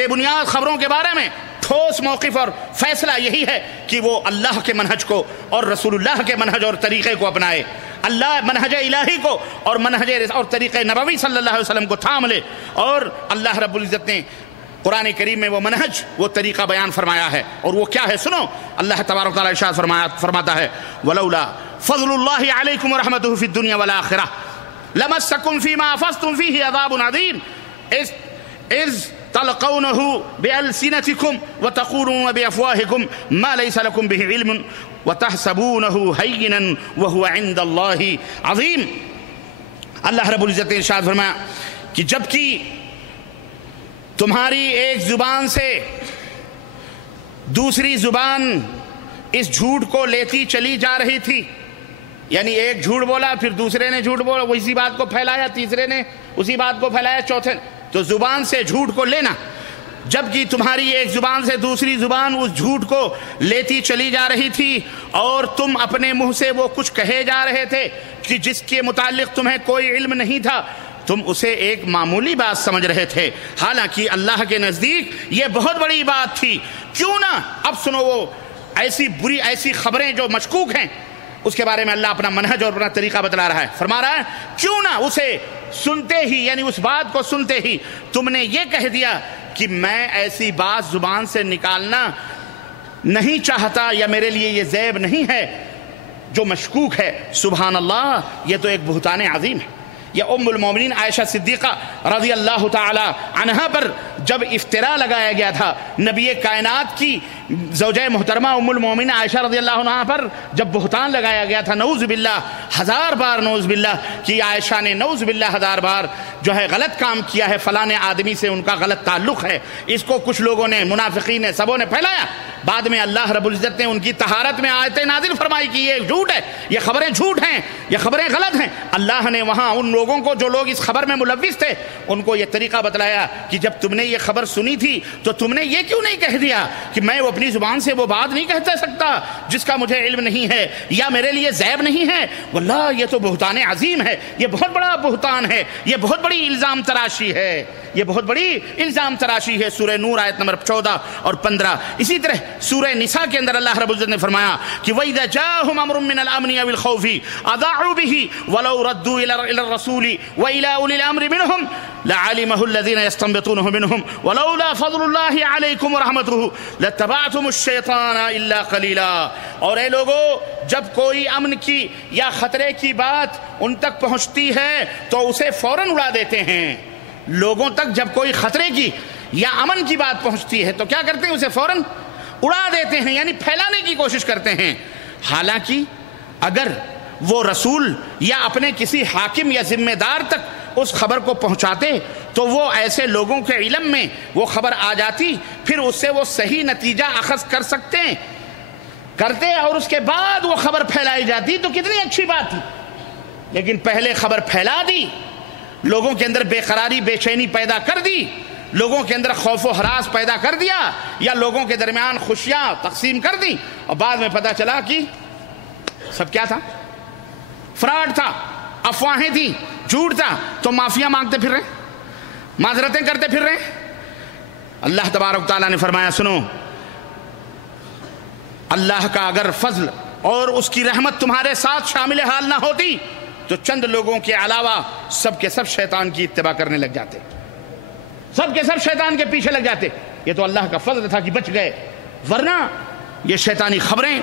بنیاد خبروں کے بارے میں ٹھوس موقف اور فیصلہ یہی ہے کہ وہ اللہ کے منہج کو اور رسول اللہ کے منہج اور طریقے کو اپنائے، اللہ منہج الہی کو اور منہج اور طریقے نبوی صلی اللہ علیہ وسلم کو تھام لے، اور اللہ رب العزت نے قرآن کریم میں وہ منہج، وہ طریقہ بیان فرمایا ہے، اور وہ کیا ہے سنو۔ اللہ تبارک تعالیٰ ارشاد فرماتا ہے وَلَوْلَا فَضْلُ اللَّهِ عَلَيْكُمْ وَرَحْمَتُهُ فِي الدُّنْيَا وَالْآخِرَةِ لَمَسَّكُمْ فِي مَا أَفَضْتُمْ فِيهِ عَذَابٌ عَظِيمٌ إِذْ تَلْقَوْنَهُ بِأَلْسِنَتِكُمْ وَتَقُولُونَ بِأَفْوَاهِكُمْ مَا لَيْسَ لَكُمْ بِهِ عِلْمٌ وَتَحْسَبُونَهُ هَيِّنًا وَهُوَ عِندَ اللَّهِ عَظِيمٌ۔ اللہ رب العزت نے ارشاد فرمایا کہ جبکہ تمہاری ایک زبان سے دوسری زبان اس جھوٹ کو لیتی چلی جا رہی تھی، یعنی ایک جھوٹ بولا، پھر دوسرے نے جھوٹ بولا، اسی بات کو پھیلایا، تیسرے نے اسی بات کو پھیلایا، چوتھے. تو زبان سے جھوٹ کو لینا، جبکہ تمہاری ایک زبان سے دوسری زبان اس جھوٹ کو لیتی چلی جا رہی تھی، اور تم اپنے منہ سے وہ کچھ کہے جا رہے تھے کہ جس کے متعلق تمہیں کوئی علم نہیں تھا، تم اسے ایک معمولی بات سمجھ رہے تھے، حالانکہ اللہ کے نزدیک یہ بہت بڑی بات تھی. کیوں نہ اب سنو وہ ایسی خبریں جو مشکوک ہیں، اس کے بارے میں اللہ اپنا منہج اور اپنا طریقہ بتلا رہا ہے. فرما رہا ہے کیوں نہ اسے سنتے ہی، یعنی اس بات کو سنتے ہی تم نے یہ کہہ دیا کہ میں ایسی بات زبان سے نکالنا نہیں چاہتا، یا میرے لیے یہ عیب نہیں ہے جو مشکوک ہے. سبحان اللہ، یہ تو ایک بہتان عظیم ہے. یہ ام المومنین عائشہ صدیقہ رضی اللہ تعالی عنہا پر جب افتراء لگایا گیا تھا، نبی کائنات کی زوجہ محترمہ ام المومنین عائشہ رضی اللہ عنہا پر جب بہتان لگایا گیا تھا، نعوذ باللہ، 1000 بار نعوذ باللہ، کہ عائشہ نے نعوذ باللہ 1000 بار جو ہے غلط کام کیا ہے، فلاں آدمی سے ان کا غلط تعلق ہے، اس کو کچھ لوگوں نے، منافقین نے، سبوں نے پھیلایا. بعد میں اللہ رب العزت نے ان کی طہارت میں آیتیں نازل فرمائی کہ یہ جھوٹ ہے، یہ خبریں جھوٹ ہیں، یہ خبریں غلط ہیں. اللہ نے وہاں ان لوگوں کو جو لوگ اس خبر میں ملوث تھے ان کو یہ طریقہ بتلایا کہ جب تم نے یہ خبر سنی تھی تو تم نے یہ کیوں نہیں کہہ دیا کہ میں اپنی زبان سے وہ بات نہیں کہہ سکتا جس کا مجھے علم نہیں ہے یا میرے لیے عیب نہیں ہے. واللہ یہ تو بہتان عظیم ہے، یہ بہت بڑا بہتان ہے، یہ بہت بڑی الزام تراشی ہے، یہ بہت بڑی الزام تراشی ہے. سورہ نور آیت نمبر 14 اور 15. اسی طرح سورہ نساء کے اندر اللہ رب العزت نے فرمایا کہ وَإِذَا جَاءَهُمْ أَمْرٌ مِّنَ الْأَمْنِ أَوِ الْخَوْفِ أَذَاعُوا بِهِ وَلَوْ رَدُّوا إِلَى الرَّسُولِ وَإِلَى أُولِي الْأَمْرِ مِنْهُمْ لَعَلِمَهُ الَّذِينَ يَسْتَنبِطُونَهُ مِنْهُمْ وَلَوْلَا فَضْلُ اللَّهِ عَلَيْكُمْ وَرَحْمَتُهُ لَاتَّبَعْتُمُ الشَّيْطَانَ إِلَّا قَلِيلًا. اور اے لوگو، جب کوئی امن کی یا خطرے کی بات ان تک پہنچتی ہے تو اسے فوراً اڑا دیتے ہیں. لوگوں تک جب کوئی خطرے کی یا امن کی بات پہنچتی ہے تو کیا کرتے ہیں؟ اسے فوراً اڑا دیتے ہیں، یعنی پھیلانے کی کوشش کرتے ہیں. حالانکہ اگر وہ رسول یا اپنے کسی حاکم یا ذمہ دار تک اس خبر کو پہنچاتے تو وہ ایسے لوگوں کے علم میں وہ خبر آ جاتی، پھر اس سے وہ صحیح نتیجہ اخذ کر کرتے اور اس کے بعد وہ خبر پھیلائی جاتی تو کتنی اچھی بات تھی. لیکن پہلے خبر پھیلا دی، لوگوں کے اندر بے قراری بے چینی پیدا کر دی، لوگوں کے اندر خوف و ہراس پیدا کر دیا، یا لوگوں کے درمیان خوشیاں تقسیم کر دی، اور بعد میں پتہ چلا کہ سب کیا تھا؟ فراڈ تھا، افواہیں تھیں، جھوٹ تھا. تو معافیاں مانگتے پھر رہے، معذرتیں کرتے پھر رہے. اللہ تبارک تعالیٰ نے فرمایا سنو، اللہ کا اگر فضل اور اس کی رحمت تمہارے ساتھ شامل حال نہ ہوتی تو چند لوگوں کے علاوہ سب کے سب شیطان کی اتباع کرنے لگ جاتے، سب کے سب شیطان کے پیچھے لگ جاتے. یہ تو اللہ کا فضل تھا کہ بچ گئے، ورنہ یہ شیطانی خبریں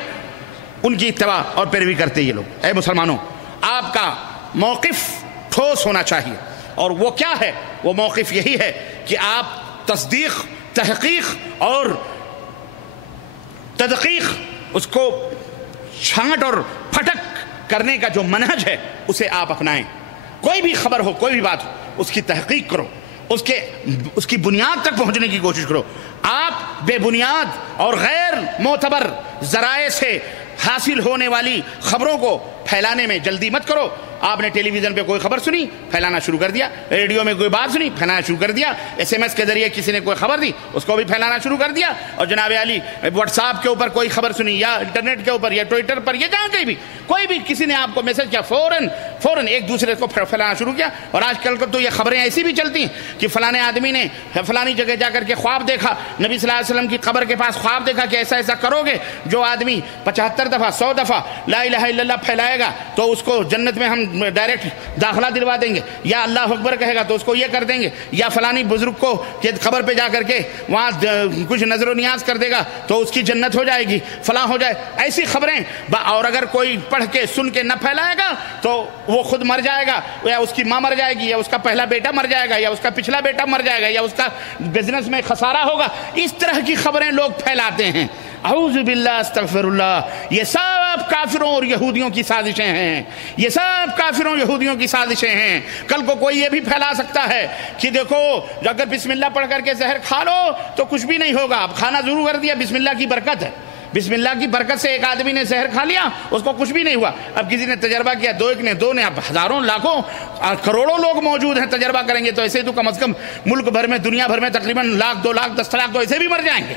ان کی اتباع اور پیروی کرتے یہ لوگ. اے مسلمانوں، آپ کا موقف ٹھوس ہونا چاہیے، اور وہ کیا ہے؟ وہ موقف یہی ہے کہ آپ تصدیق، تحقیق اور تدقیق، اس کو چھانٹ اور پھٹک کرنے کا جو منہج ہے اسے آپ اپنائیں. کوئی بھی خبر ہو، کوئی بھی بات ہو، اس کی تحقیق کرو، اس کی بنیاد تک پہنچنے کی کوشش کرو. آپ بے بنیاد اور غیر معتبر ذرائع سے حاصل ہونے والی خبروں کو پھیلانے میں جلدی مت کرو. آپ نے ٹیلی ویژن پہ کوئی خبر سنی، پھیلانا شروع کر دیا. ریڈیو میں کوئی بات سنی، پھیلانا شروع کر دیا. ایس ایم ایس کے ذریعے کسی نے کوئی خبر دی، اس کو بھی پھیلانا شروع کر دیا. اور جناب علی واٹس ایپ کے اوپر کوئی خبر سنی، یا انٹرنیٹ کے اوپر، یا ٹویٹر پر، یا جہاں کہیں بھی کوئی بھی کسی نے آپ کو میسج کیا، فوراً ایک دوسرے کو پھیلانا شروع کیا. اور آج کل تو یہ خبریں ایسی بھی چلتی ہیں کہ فلانے آدمی نے فلانی جگہ جا کر کے خواب دیکھا، نبی صلی اللہ علیہ وسلم کی قبر کے پاس خواب دیکھا کہ ایسا ایسا کرو گے، جو آدمی 75 دفعہ 100 دفعہ لا الہ الا اللہ پھیلائے گا تو اس کو جنت میں ہم ڈائریکٹ داخلہ دلوا دیں گے، یا اللہ اکبر کہے گا تو اس کو یہ کر دیں گے، یا فلانی بزرگ کو قبر پہ جا کر کے وہاں کچھ نظر و نیاز کر دے گا تو اس کی جنت ہو جائے گی، فلاں ہو جائے. ایسی خبریں. اور اگر کوئی پڑھ کے سن کے نہ پھیلائے گا تو وہ خود مر جائے گا، یا اس کی ماں مر جائے گی، یا اس کا پہلا بیٹا مر جائے گا، یا اس کا پچھلا بیٹا مر جائے گا، یا اس کا بزنس میں خسارہ ہوگا. اس طرح کی خبریں لوگ پھیلاتے ہیں. اعوذ باللہ، استغفر اللہ. یہ سب کافروں اور یہودیوں کی سازشیں ہیں، یہ سب کافروں یہودیوں کی سازشیں ہیں. کل کو کوئی یہ بھی پھیلا سکتا ہے کہ دیکھو اگر بسم اللہ پڑھ کر کے زہر کھا لو تو کچھ بھی نہیں ہوگا. اب کھانا ضرور کر دیا، بسم اللہ کی برکت ہے، بسم اللہ کی برکت سے ایک آدمی نے زہر کھا لیا، اس کو کچھ بھی نہیں ہوا. اب کسی نے تجربہ کیا، ایک نے دو نے، اب ہزاروں لاکھوں کروڑوں لوگ موجود ہیں تجربہ کریں گے، تو ایسے تو کم از کم ملک بھر میں دنیا بھر میں تقریباً 1,00,000 2,00,000 10 لاکھ تو ایسے بھی مر جائیں گے.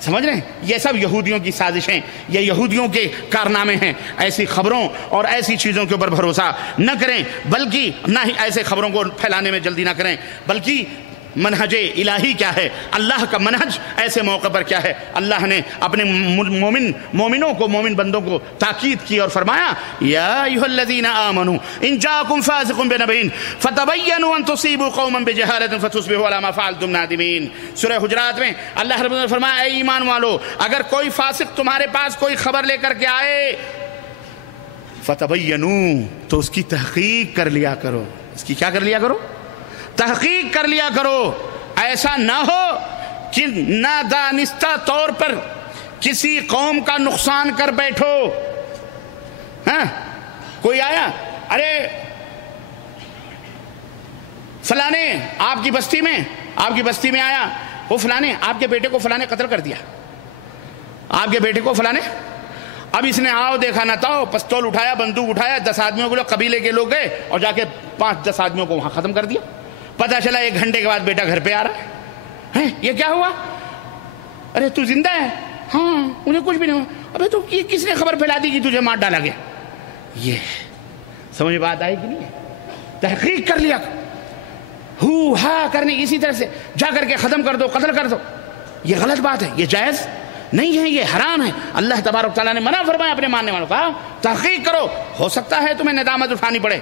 سمجھ رہے ہیں؟ یہ سب یہودیوں کی سازشیں، یہ یہودیوں کے کارنامے ہیں. ایسی خبروں اور ایسی چیزوں کے اوپر بھروسہ نہ کریں، بلکہ نہ ہی ایسے خبروں کو پھیلانے میں جلدی نہ کریں، بلکہ منہج الہی کیا ہے، اللہ کا منہج ایسے موقع پر کیا ہے. اللہ نے اپنے مومنوں کو، مومن بندوں کو تاکید کی اور فرمایا یا ایھا الذین آمنوا ان جاءکم فاسق بنبأ فتبینوا ان تصیبوا قوما بجہالۃ فتصبحوا علی ما فعلتم نادمین. سورہ حجرات میں اللہ رب العزت نے فرمایا اے ایمان والو، اگر کوئی فاسق تمہارے پاس کوئی خبر لے کر کے آئے، فتبینوا، تو اس کی تحقیق کر لیا کرو. اس کی کیا کر لیا کرو؟ تحقیق کر لیا کرو. ایسا نہ ہو کہ نادانستہ طور پر کسی قوم کا نقصان کر بیٹھو. ہاں، کوئی آیا، ارے فلانے آپ کی بستی میں آیا، وہ فلانے آپ کے بیٹے کو فلانے قتل کر دیا، آپ کے بیٹے کو فلانے. اب اس نے آؤ دیکھا نہ تھا، پستول اٹھایا، بندوق اٹھایا، 10 آدمیوں کو، قبیلے کے لوگ گئے اور جا کے 5-10 آدمیوں کو وہاں ختم کر دیا. پتہ چلا 1 گھنٹے کے بعد بیٹا گھر پہ آ رہا ہے. یہ کیا ہوا؟ ارے تو زندہ ہے؟ ہاں، مجھے کچھ بھی نہیں ہوا. ابے تو کس نے خبر پھیلا دی کہ تجھے مار ڈالا گیا؟ یہ سمجھ بات آئی کہ نہیں؟ تحقیق کر لیا، ہو ہا کرنے اسی طرح سے جا کر کے ختم کر دو، قتل کر دو. یہ غلط بات ہے، یہ جائز نہیں ہے، یہ حرام ہے. اللہ تبارک تعالیٰ نے منع فرمایا اپنے ماننے والوں کا، تحقیق کرو. ہو سکتا ہے تمہیں ندامت اٹھانی پڑے،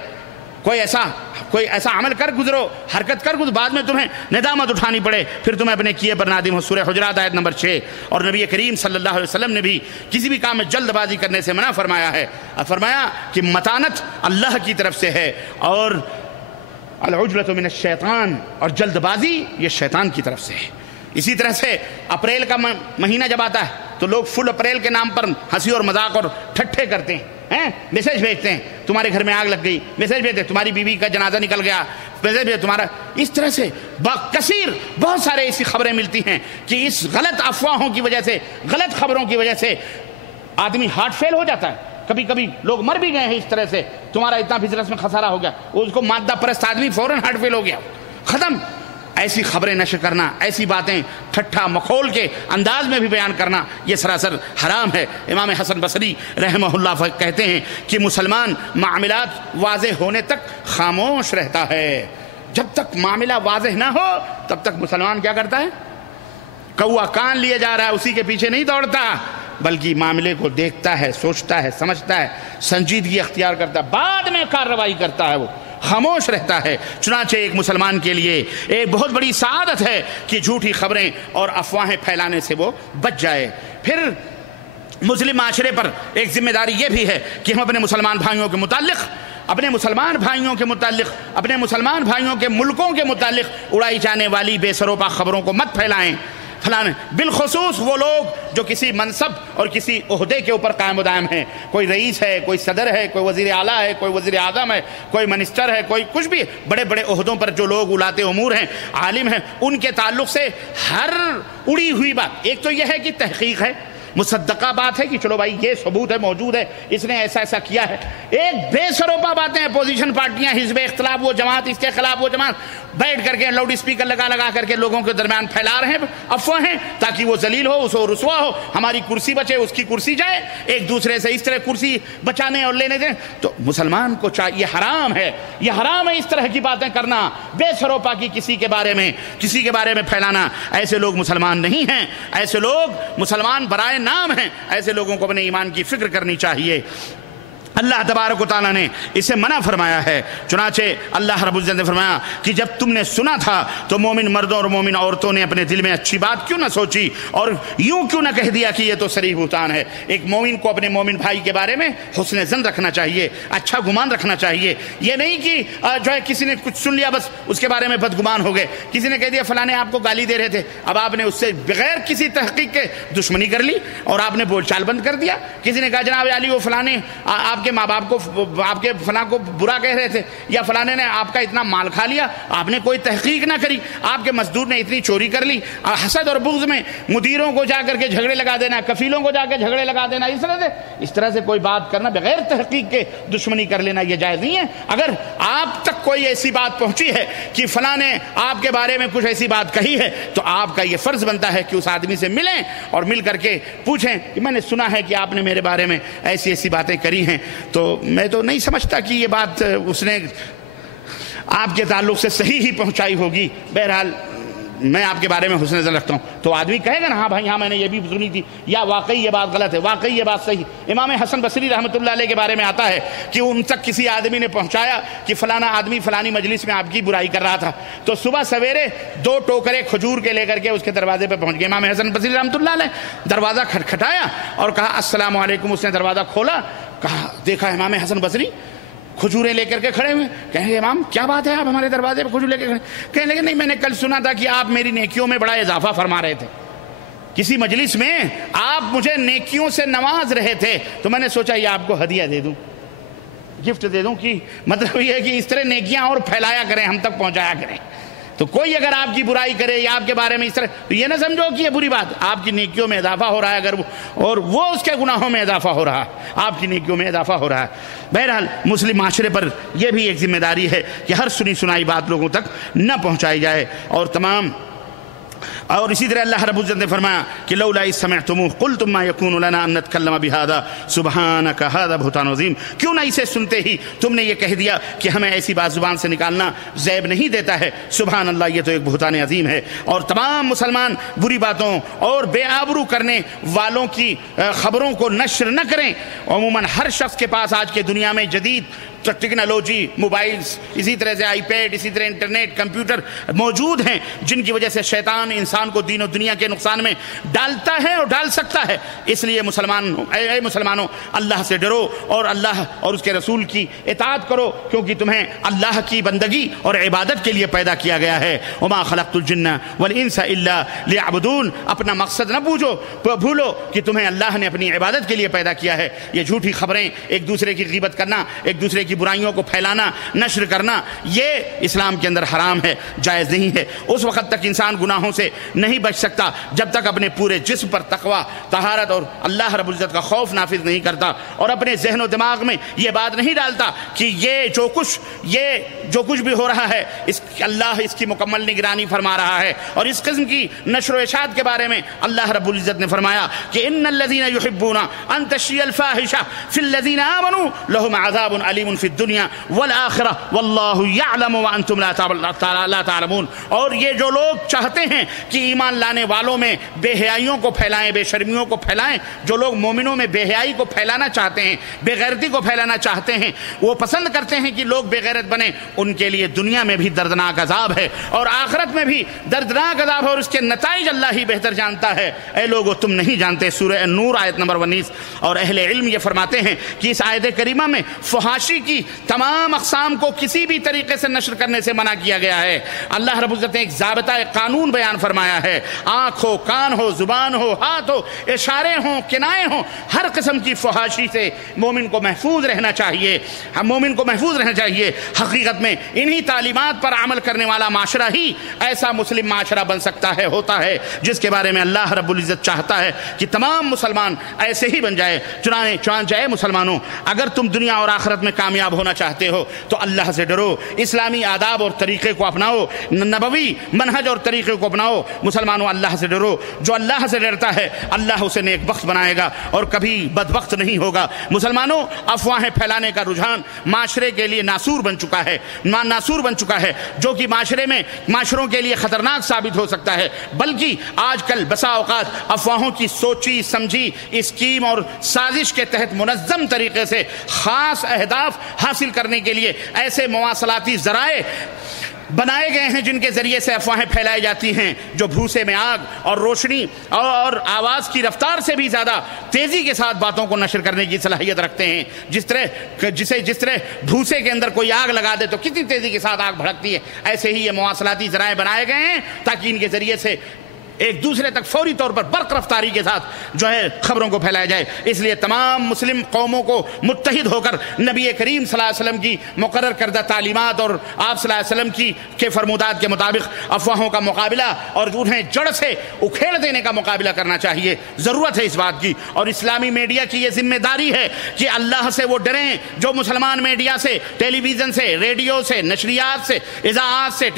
کوئی ایسا عمل کر گزرو، حرکت کر گزرو، بعد میں تمہیں ندامت اٹھانی پڑے، پھر تمہیں اپنے کیے پر نادم ہو. سورہ حجرات آیت نمبر 6. اور نبی کریم صلی اللہ علیہ وسلم نے بھی کسی بھی کام میں جلد بازی کرنے سے منع فرمایا ہے. فرمایا کہ متانت اللہ کی طرف سے ہے، اور العجلۃ من الشیطان، اور جلد بازی یہ شیطان کی طرف سے ہے. اسی طرح سے اپریل کا مہینہ جب آتا ہے تو لوگ فل اپریل کے نام پر ہنسی اور مذاق اور ٹھٹھے کرتے ہیں، میسج بھیجتے ہیں تمہارے گھر میں آگ لگ گئی، میسج بھیجتے ہیں تمہاری بیوی کا جنازہ نکل گیا، میسج بھیجتے تمہارا. اس طرح سے کثیر بہت سارے ایسی خبریں ملتی ہیں کہ اس غلط افواہوں کی وجہ سے، غلط خبروں کی وجہ سے آدمی ہارٹ فیل ہو جاتا ہے. کبھی لوگ مر بھی گئے ہیں اس طرح سے، تمہارا اتنا بزنس میں خسارہ ہو گیا، اس کو مادہ پرست آدمی فوراً ہارٹ فیل ہو گیا، ختم. ایسی خبریں نشر کرنا، ایسی باتیں ٹھٹھا مخول کے انداز میں بھی بیان کرنا، یہ سراسر حرام ہے. امام حسن بصری رحمہ اللہ کہتے ہیں کہ مسلمان معاملات واضح ہونے تک خاموش رہتا ہے. جب تک معاملہ واضح نہ ہو تب تک مسلمان کیا کرتا ہے؟ کوا کان لیے جا رہا ہے، اسی کے پیچھے نہیں دوڑتا، بلکہ معاملے کو دیکھتا ہے، سوچتا ہے، سمجھتا ہے، سنجیدگی اختیار کرتا ہے، بعد میں کارروائی کرتا ہے، وہ خاموش رہتا ہے. چنانچہ ایک مسلمان کے لیے ایک بہت بڑی سعادت ہے کہ جھوٹی خبریں اور افواہیں پھیلانے سے وہ بچ جائے. پھر مسلم معاشرے پر ایک ذمہ داری یہ بھی ہے کہ ہم اپنے مسلمان بھائیوں کے متعلق، اپنے مسلمان بھائیوں کے ملکوں کے متعلق اڑائی جانے والی بے سروپا خبروں کو مت پھیلائیں. بالخصوص وہ لوگ جو کسی منصب اور کسی عہدے کے اوپر قائم و دائم ہیں، کوئی رئیس ہے، کوئی صدر ہے، کوئی وزیر اعلیٰ ہے، کوئی وزیر اعظم ہے، کوئی منسٹر ہے، کوئی کچھ بھی، بڑے بڑے عہدوں پر جو لوگ الاتے امور ہیں، عالم ہیں، ان کے تعلق سے ہر اڑی ہوئی بات، ایک تو یہ ہے کہ تحقیق ہے، مصدقہ بات ہے کہ چلو بھائی یہ ثبوت ہے، موجود ہے، اس نے ایسا کیا ہے. ایک بے سروپا باتیں، اپوزیشن پارٹیاں، حزب اختلاف، وہ جماعت اس کے خلاف، وہ جماعت، بیٹھ کر کے لاؤڈ اسپیکر لگا کر کے لوگوں کے درمیان پھیلا رہے ہیں افواہیں تاکہ وہ ذلیل ہو، اسے رسوا ہو، ہماری کرسی بچے، اس کی کرسی جائے، ایک دوسرے سے اس طرح کرسی بچانے اور لینے دیں. تو مسلمان کو چاہیے، یہ حرام ہے اس طرح کی باتیں کرنا، بے سروپا کی کسی کے بارے میں پھیلانا. ایسے لوگ مسلمان نہیں ہیں، ایسے لوگ مسلمان برائے نام ہیں. ایسے لوگوں کو اپنے ایمان کی فکر کرنی چاہیے. اللہ تبارک و تعالیٰ نے اسے منع فرمایا ہے. چنانچہ اللہ رب العزت نے فرمایا کہ جب تم نے سنا تھا تو مومن مردوں اور مومن عورتوں نے اپنے دل میں اچھی بات کیوں نہ سوچی اور یوں کیوں نہ کہہ دیا کہ یہ تو صریح بہتان ہے. ایک مومن کو اپنے مومن بھائی کے بارے میں حسن ظن رکھنا چاہیے، اچھا گمان رکھنا چاہیے. یہ نہیں کہ جو ہے کسی نے کچھ سن لیا بس اس کے بارے میں بدگمان ہو گئے. کسی نے کہہ دیا فلاں آپ کو گالی دے رہے تھے، اب آپ نے اس سے بغیر کسی تحقیق کے دشمنی کر لی اور آپ نے بول چال بند کر دیا. کسی نے کہا جناب علی وہ فلاں آپ آپ کے ماں باپ کو، آپ کے فلاں کو برا کہہ رہے تھے، یا فلانے نے آپ کا اتنا مال کھا لیا، آپ نے کوئی تحقیق نہ کری، آپ کے مزدور نے اتنی چوری کر لی، حسد اور بغض میں مدیروں کو جا کر کے جھگڑے لگا دینا، کفیلوں کو جا کے جھگڑے لگا دینا، اس طرح سے کوئی بات کرنا، بغیر تحقیق کے دشمنی کر لینا، یہ جائز نہیں ہے۔ اگر آپ تک کوئی ایسی بات پہنچی ہے کہ فلاں نے آپ کے بارے میں کچھ ایسی بات کہی ہے، تو آپ کا یہ فرض بنتا ہے کہ اس آدمی سے ملیں اور مل کر کے پوچھیں کہ میں نے سنا ہے کہ آپ نے میرے بارے میں ایسی ایسی باتیں کری ہیں، تو میں تو نہیں سمجھتا کہ یہ بات اس نے آپ کے تعلق سے صحیح ہی پہنچائی ہوگی، بہرحال میں آپ کے بارے میں حسن نظر رکھتا ہوں، تو آدمی کہے گا نا ہاں بھائی ہاں میں نے یہ بھی سنی تھی، یا واقعی یہ بات غلط ہے، واقعی یہ بات صحیح۔ امام حسن بصری رحمۃ اللہ علیہ کے بارے میں آتا ہے کہ ان تک کسی آدمی نے پہنچایا کہ فلانا آدمی فلانی مجلس میں آپ کی برائی کر رہا تھا، تو صبح سویرے 2 ٹوکرے کھجور کے لے کر کے اس کے دروازے پہ پہنچ گئے۔ امام حسن بصری رحمۃ اللہ علیہ دروازہ کھٹکھٹایا اور کہا السلام علیکم، اس نے دروازہ کھولا، کہا دیکھا امام حسن بصری کھجوریں لے کر کے کھڑے ہوئے، کہیں گے امام کیا بات ہے آپ ہمارے دروازے پہ کھجور لے کے کھڑے؟ کہنے لگے نہیں، میں نے کل سنا تھا کہ آپ میری نیکیوں میں بڑا اضافہ فرما رہے تھے، کسی مجلس میں آپ مجھے نیکیوں سے نواز رہے تھے، تو میں نے سوچا یہ آپ کو ہدیہ دے دوں، گفٹ دے دوں، کہ مطلب یہ ہے کہ اس طرح نیکیاں اور پھیلایا کریں، ہم تک پہنچایا کریں۔ تو کوئی اگر آپ کی برائی کرے یا آپ کے بارے میں اس طرح، تو یہ نہ سمجھو کہ یہ بری بات، آپ کی نیکیوں میں اضافہ ہو رہا ہے اگر اور وہ اس کے گناہوں میں اضافہ ہو رہا ہے، آپ کی نیکیوں میں اضافہ ہو رہا ہے۔ بہرحال مسلم معاشرے پر یہ بھی ایک ذمہ داری ہے کہ ہر سنی سنائی بات لوگوں تک نہ پہنچائی جائے، اور اسی طرح اللہ رب العزت نے فرمایا کہ لولا اذ سمعتموہ قلتم ما یکون لنا ان نتکلم بہذا سبحانک ھذا بہتان عظیم، کیوں نہ اسے سنتے ہی تم نے یہ کہہ دیا کہ ہمیں ایسی بات زبان سے نکالنا زیب نہیں دیتا ہے، سبحان اللہ یہ تو ایک بہتان عظیم ہے۔ اور تمام مسلمان بری باتوں اور بے آبرو کرنے والوں کی خبروں کو نشر نہ کریں۔ عموماً ہر شخص کے پاس آج کے دنیا میں جدید ٹیکنالوجی، موبائلز، اسی طرح سے آئی پیڈ، اسی طرح انٹرنیٹ، کمپیوٹر موجود ہیں، جن کی وجہ سے شیطان انسان کو دین و دنیا کے نقصان میں ڈالتا ہے اور ڈال سکتا ہے۔ اس لیے اے مسلمانوں اللہ سے ڈرو اور اللہ اور اس کے رسول کی اطاعت کرو، کیونکہ تمہیں اللہ کی بندگی اور عبادت کے لیے پیدا کیا گیا ہے۔ وما خلقت الجن والانس الا لیعبدون، اپنا مقصد نہ بھولو کہ تمہیں اللہ نے اپنی عبادت کے لیے پیدا کیا ہے۔ یہ جھوٹی خبریں، ایک دوسرے کی غیبت کرنا، ایک دوسرے کی برائیوں کو پھیلانا، نشر کرنا، یہ اسلام کے اندر حرام ہے، جائز نہیں ہے۔ اس وقت تک انسان گناہوں سے نہیں بچ سکتا جب تک اپنے پورے جسم پر تقوی، طہارت اور اللہ رب العزت کا خوف نافذ نہیں کرتا، اور اپنے ذہن و دماغ میں یہ بات نہیں ڈالتا کہ یہ جو کچھ بھی ہو رہا ہے اللہ اس کی مکمل نگرانی فرما رہا ہے۔ اور اس قسم کی نشر و اشاعت کے بارے میں اللہ رب العزت نے فرمایا کہ ان الذين يحبون ان تشيع الفاحشة في الذين آمنوا لهم عذاب عليم في الدنيا والآخرة والله يعلم وانتم لا تعلمون۔ اور یہ جو لوگ چاہتے ہیں کہ ایمان لانے والوں میں بے حیائیوں کو پھیلائیں، بے شرمیوں کو پھیلائیں، جو لوگ مومنوں میں بے حیائی کو پھیلانا چاہتے ہیں، بے غیرتی کو پھیلانا چاہتے ہیں، وہ پسند کرتے ہیں کہ لوگ بے غیرت بنیں، ان کے لیے دنیا میں بھی دردناک عذاب ہے اور آخرت میں بھی دردناک عذاب ہے، اور اس کے نتائج اللہ ہی بہتر جانتا ہے۔ اے لوگو تم نہیں جانتے۔ سورہ النور آیت نمبر 19۔ اور اہل علم یہ فرماتے ہیں کہ اس آیت کریمہ میں فحاشی کی تمام اقسام کو کسی بھی طریقے سے نشر کرنے سے منع کیا گیا ہے۔ اللہ رب العزت نے ایک ضابطہ، ایک قانون بیان فرمایا ہے، آنکھ ہو، کان ہو، زبان ہو، ہاتھ ہو، اشارے ہوں، کنائے ہوں، ہر قسم کی فحاشی سے مومن کو محفوظ رہنا چاہیے، مومن کو محفوظ رہنا چاہیے۔ حقیقت میں انہی تعلیمات پر عمل کرنے والا معاشرہ ہی ایسا مسلم معاشرہ بن سکتا ہے، ہوتا ہے، جس کے بارے میں اللہ رب العزت چاہتا ہے کہ تمام مسلمان ایسے ہی بن جائے۔ چنانچہ اے مسلمانوں، اگر تم دنیا اور آخرت میں کامیاب ہونا چاہتے ہو تو اللہ سے ڈرو، اسلامی آداب اور طریقے کو اپناؤ، نبوی منہج اور طریقے کو اپناؤ۔ مسلمانوں اللہ سے ڈرو، جو اللہ سے ڈرتا ہے اللہ اسے نیک بخت بنائے گا اور کبھی بدبخت نہیں ہوگا۔ مسلمانوں افواہیں پھیلانے کا رجحان معاشرے کے لیے ناسور بن چکا ہے، جو کہ معاشروں کے لیے خطرناک ثابت ہو سکتا ہے۔ بلکہ آج کل بسا اوقات افواہوں کی سوچی سمجھی اسکیم اور سازش کے تحت منظم طریقے سے خاص اہداف حاصل کرنے کے لیے ایسے مواصلاتی ذرائع بنائے گئے ہیں جن کے ذریعے سے افواہیں پھیلائی جاتی ہیں، جو بھوسے میں آگ اور روشنی اور آواز کی رفتار سے بھی زیادہ تیزی کے ساتھ باتوں کو نشر کرنے کی صلاحیت رکھتے ہیں۔ جس طرح بھوسے کے اندر کوئی آگ لگا دے تو کتنی تیزی کے ساتھ آگ بھڑکتی ہے، ایسے ہی یہ مواصلاتی ذرائع بنائے گئے ہیں تاکہ ان کے ذریعے سے ایک دوسرے تک فوری طور پر برق رفتاری کے ساتھ جو ہے خبروں کو پھیلایا جائے۔ اس لیے تمام مسلم قوموں کو متحد ہو کر نبی کریم صلی اللہ علیہ وسلم کی مقرر کردہ تعلیمات اور آپ صلی اللہ علیہ وسلم کے فرمودات کے مطابق افواہوں کا مقابلہ اور انہیں جڑ سے اکھیڑ دینے کا مقابلہ کرنا چاہیے۔ ضرورت ہے اس بات کی، اور اسلامی میڈیا کی یہ ذمہ داری ہے کہ اللہ سے وہ ڈریں جو مسلمان میڈیا سے، ٹیلی ویژن سے، ریڈیو سے، نشریات سے، اذاعات سے،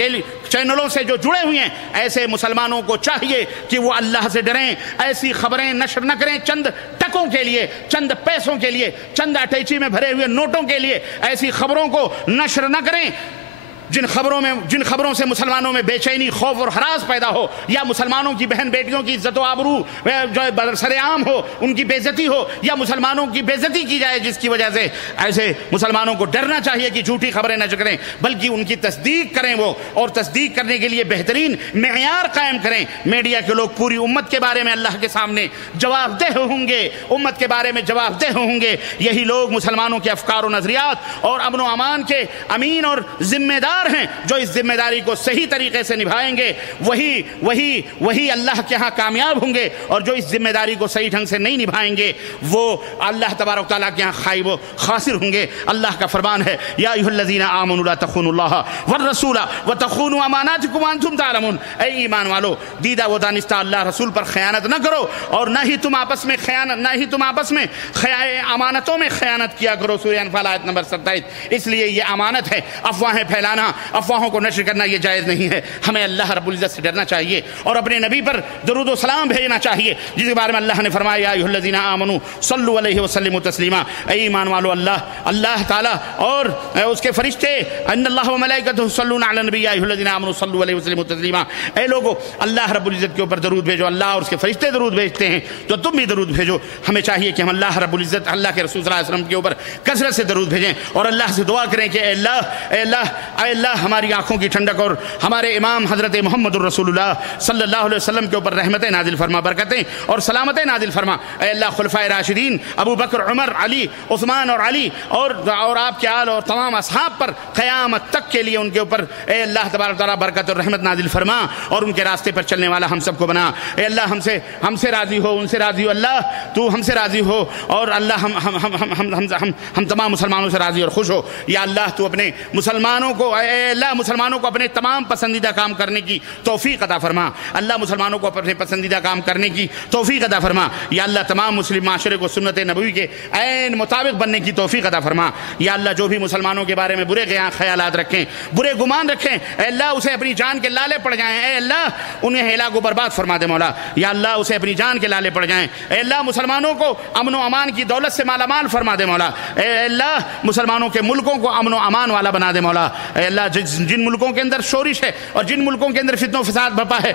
چینلوں سے جو جڑے ہوئے ہیں، ایسے مسلمانوں کو چاہیے کہ وہ اللہ سے ڈریں، ایسی خبریں نشر نہ کریں چند ٹکوں کے لیے، چند پیسوں کے لیے، چند اٹیچی میں بھرے ہوئے نوٹوں کے لیے ایسی خبروں کو نشر نہ کریں جن خبروں سے مسلمانوں میں بے چینی، خوف اور ہراس پیدا ہو، یا مسلمانوں کی بہن بیٹیوں کی عزت و آبرو جو سر عام ہو، ان کی بے عزتی ہو، یا مسلمانوں کی بے عزتی کی جائے، جس کی وجہ سے ایسے مسلمانوں کو ڈرنا چاہیے کہ جھوٹی خبریں نہ کریں، بلکہ ان کی تصدیق کریں وہ، اور تصدیق کرنے کے لیے بہترین معیار قائم کریں۔ میڈیا کے لوگ پوری امت کے بارے میں اللہ کے سامنے جواب دہ ہوں گے، امت کے بارے میں جواب دہ ہوں گے۔ یہی لوگ مسلمانوں کے افکار و نظریات اور امن و امان کے امین اور ذمہ دار ہیں، جو اس ذمہ داری کو صحیح طریقے سے نبھائیں گے وہی اللہ کے ہاں کامیاب ہوں گے، اور جو اس ذمہ داری کو صحیح ڈھنگ سے نہیں نبھائیں گے وہ اللہ تبارک تعالیٰ کے ہاں خائب و خاسر ہوں گے۔ اللہ کا فرمان ہے، یا ایھا الذین آمنوا لا تخونوا اللہ والرسول وتخونوا اماناتکم وانتم تعلمون، اے ایمان والو دیدہ و دانستہ اللہ رسول پر خیانت نہ کرو، اور نہ ہی تم آپس میں امانتوں میں خیانت کیا کرو۔ سورہ انفال آیت نمبر 27۔ اس لیے یہ امانت ہے، افواہیں پھیلانا، افواہوں کو نشر کرنا یہ جائز نہیں ہے۔ ہمیں اللہ رب العزت سے ڈرنا چاہیے اور اپنے نبی پر درود و سلام بھیجنا چاہیے، جس کے بارے میں اللہ نے فرمایا، یا ایھا الذین آمنوا صلوا علیہ وسلموا تسلیما، اے ایمان والو اللہ تعالیٰ اور اس کے فرشتے، ان اللہ وملائکتہ یصلون علی النبی یا ایھا الذین آمنوا صلوا علیہ وسلموا تسلیما، اے لوگو اللہ رب العزت کے اوپر درود بھیجو، اللہ اور اس کے فرشتے درود بھیجتے ہیں تو تم بھی درود بھیجو۔ ہمیں چاہیے کہ ہم اللہ رب العزت، اللہ کے رسول صلی اللہ علیہ وسلم کے اوپر کثرت سے درود بھیجیں، اور اللہ سے دعا کریں کہ اے اللہ ہماری آنکھوں کی ٹھنڈک اور ہمارے امام حضرت محمد الرسول اللہ صلی اللہ علیہ وسلم کے اوپر رحمتیں نازل فرما، برکتیں اور سلامتیں نازل فرما۔ اے اللہ خلفائے راشدین ابو بکر، عمر، علی، عثمان اور علی اور آپ کے آل اور تمام اصحاب پر قیامت تک کے لیے ان کے اوپر اے اللہ تبارک تعالیٰ برکت اور رحمت نازل فرما، اور ان کے راستے پر چلنے والا ہم سب کو بنا۔ اے اللہ ہم سے راضی ہو، ان سے راضی ہو، اللہ تو ہم سے راضی ہو، اور اللہ ہم تمام مسلمانوں سے راضی اور خوش ہو۔ یا اللہ تو اپنے مسلمانوں کو اپنے تمام پسندیدہ کام کرنے کی توفیق عطا فرما، اللہ مسلمانوں کو اپنے پسندیدہ کام کرنے کی توفیق عطا فرما۔ یا اللہ تمام مسلم معاشرے کو سنت نبوی کے عین مطابق بننے کی توفیق عطا فرما۔ یا اللہ جو بھی مسلمانوں کے بارے میں برے خیالات رکھیں، برے گمان رکھیں، اے اللہ اسے اپنی جان کے لالے پڑ جائیں، اے اللہ انہیں ہلاک و برباد فرما دے مولا۔ یا اللہ اسے اپنی جان کے لالے پڑ جائیں، اے اللہ مسلمانوں کو امن و امان کی دولت سے مالا مال فرما دے مولا۔ اے اللہ مسلمانوں کے ملکوں کو امن و امان والا بنا دے مولا۔ اے اللہ جن ملکوں کے اندر شورش ہے اور جن ملکوں کے اندر فتنہ و فساد برپا ہے،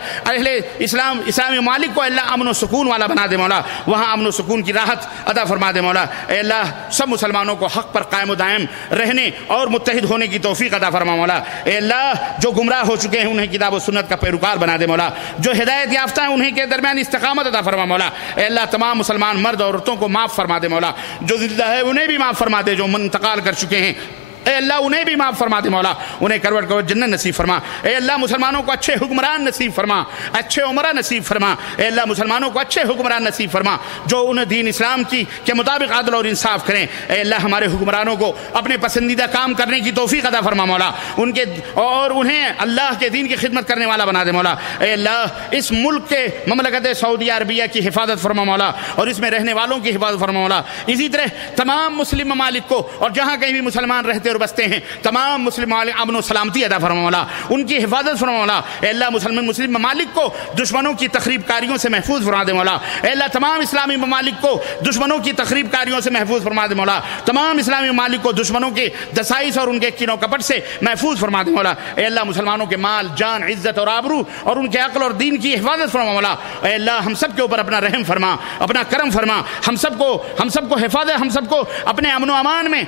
اسلامی ممالک کو اللہ امن و سکون والا بنا دے مولا، وہاں امن و سکون کی راحت عطا فرما دے مولا۔ اے اللہ سب مسلمانوں کو حق پر قائم و دائم رہنے اور متحد ہونے کی توفیق عطا فرما مولا۔ اے اللہ جو گمراہ ہو چکے ہیں انہیں کتاب و سنت کا پیروکار بنا دے مولا، جو ہدایت یافتہ ہیں انہیں کے درمیان استقامت عطا فرما مولا۔ اے اللہ تمام مسلمان مرد اور عورتوں کو معاف فرما دے مولا، جو زندہ ہے انہیں بھی معاف فرما دے، جو انتقال کر چکے ہیں اے اللہ انہیں بھی معاف فرما دے مولا، انہیں کروٹ کروٹ جنت نصیب فرما۔ اے اللہ مسلمانوں کو اچھے حکمران نصیب فرما، اچھے عمرہ نصیب فرما۔ اے اللہ مسلمانوں کو اچھے حکمران نصیب فرما جو انہیں دین اسلام کے مطابق عدل اور انصاف کریں۔ اے اللہ ہمارے حکمرانوں کو اپنے پسندیدہ کام کرنے کی توفیق عطا فرما مولا، انہیں اللہ کے دین کی خدمت کرنے والا بنا دے مولا۔ اے اللہ اس ملک کے مملکت سعودیہ عربیہ کی حفاظت فرما مولا، اور اس میں رہنے والوں کی حفاظت فرما مولا۔ اسی طرح تمام مسلم ممالک کو اور جہاں کہیں بھی مسلمان رہتے اور بستے ہیں تمام مسلم امن و سلامتی عطا فرما مولا، ان کی حفاظت فرما مولا۔ اے اللہ مسلم ممالک کو دشمنوں کی تخریب کاریوں سے محفوظ فرما دے مولا۔ اے اللہ تمام اسلامی ممالک کو دشمنوں کی تخریب کاریوں سے محفوظ فرما دے مولا، تمام اسلامی ممالک کو دشمنوں کے دسائس اور ان کے کینوں کپٹ سے محفوظ فرما دے مولا۔ اے اللہ مسلمانوں کے مال، جان، عزت اور آبرو اور ان کے عقل اور دین کی حفاظت فرما مولا۔ اے اللہ ہم سب کے اوپر اپنا رحم فرما، اپنا کرم فرما، ہم سب کو حفاظت، ہم سب کو اپنے امن و امان میں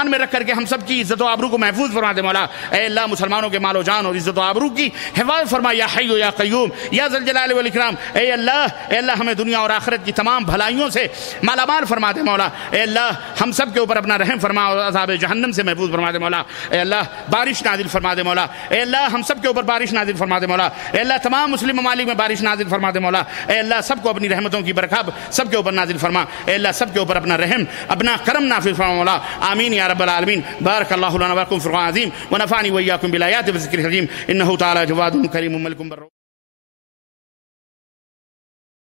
ایمان میں رکھ کر کے ہم سب کی عزت و آبرو کو محفوظ فرما دے مولا۔ اے اللہ مسلمانوں کے مال و جان اور عزت و آبرو کی حفاظت فرما یا حی یا قیوم یا ذی الجلال والاکرام۔ اے اللہ ہمیں دنیا اور آخرت کی تمام بھلائیوں سے مالا مال فرما دے مولا۔ اے اللہ ہم سب کے اوپر اپنا رحم فرما اور عذاب جہنم سے محفوظ فرما دے مولا۔ اے اللہ بارش نازل فرما دے مولا۔ اے اللہ ہم سب کے اوپر بارش نازل فرما دے مولا۔ اے اللہ تمام مسلم ممالک میں بارش نازل فرما دے مولا۔ اے اللہ سب کو اپنی رحمتوں کی برکات سب کے اوپر نازل فرما۔ اے اللہ سب کے اوپر اپنا رحم اپنا کرم نافذ فرما مولا۔ آمین یا رب العالمین۔ بارک اللہ لنا ولکم فی القرآن العظیم ونفعنی وإیاکم بالآیات والذکر الحکیم انہ تعالی جواد کریم ملک بر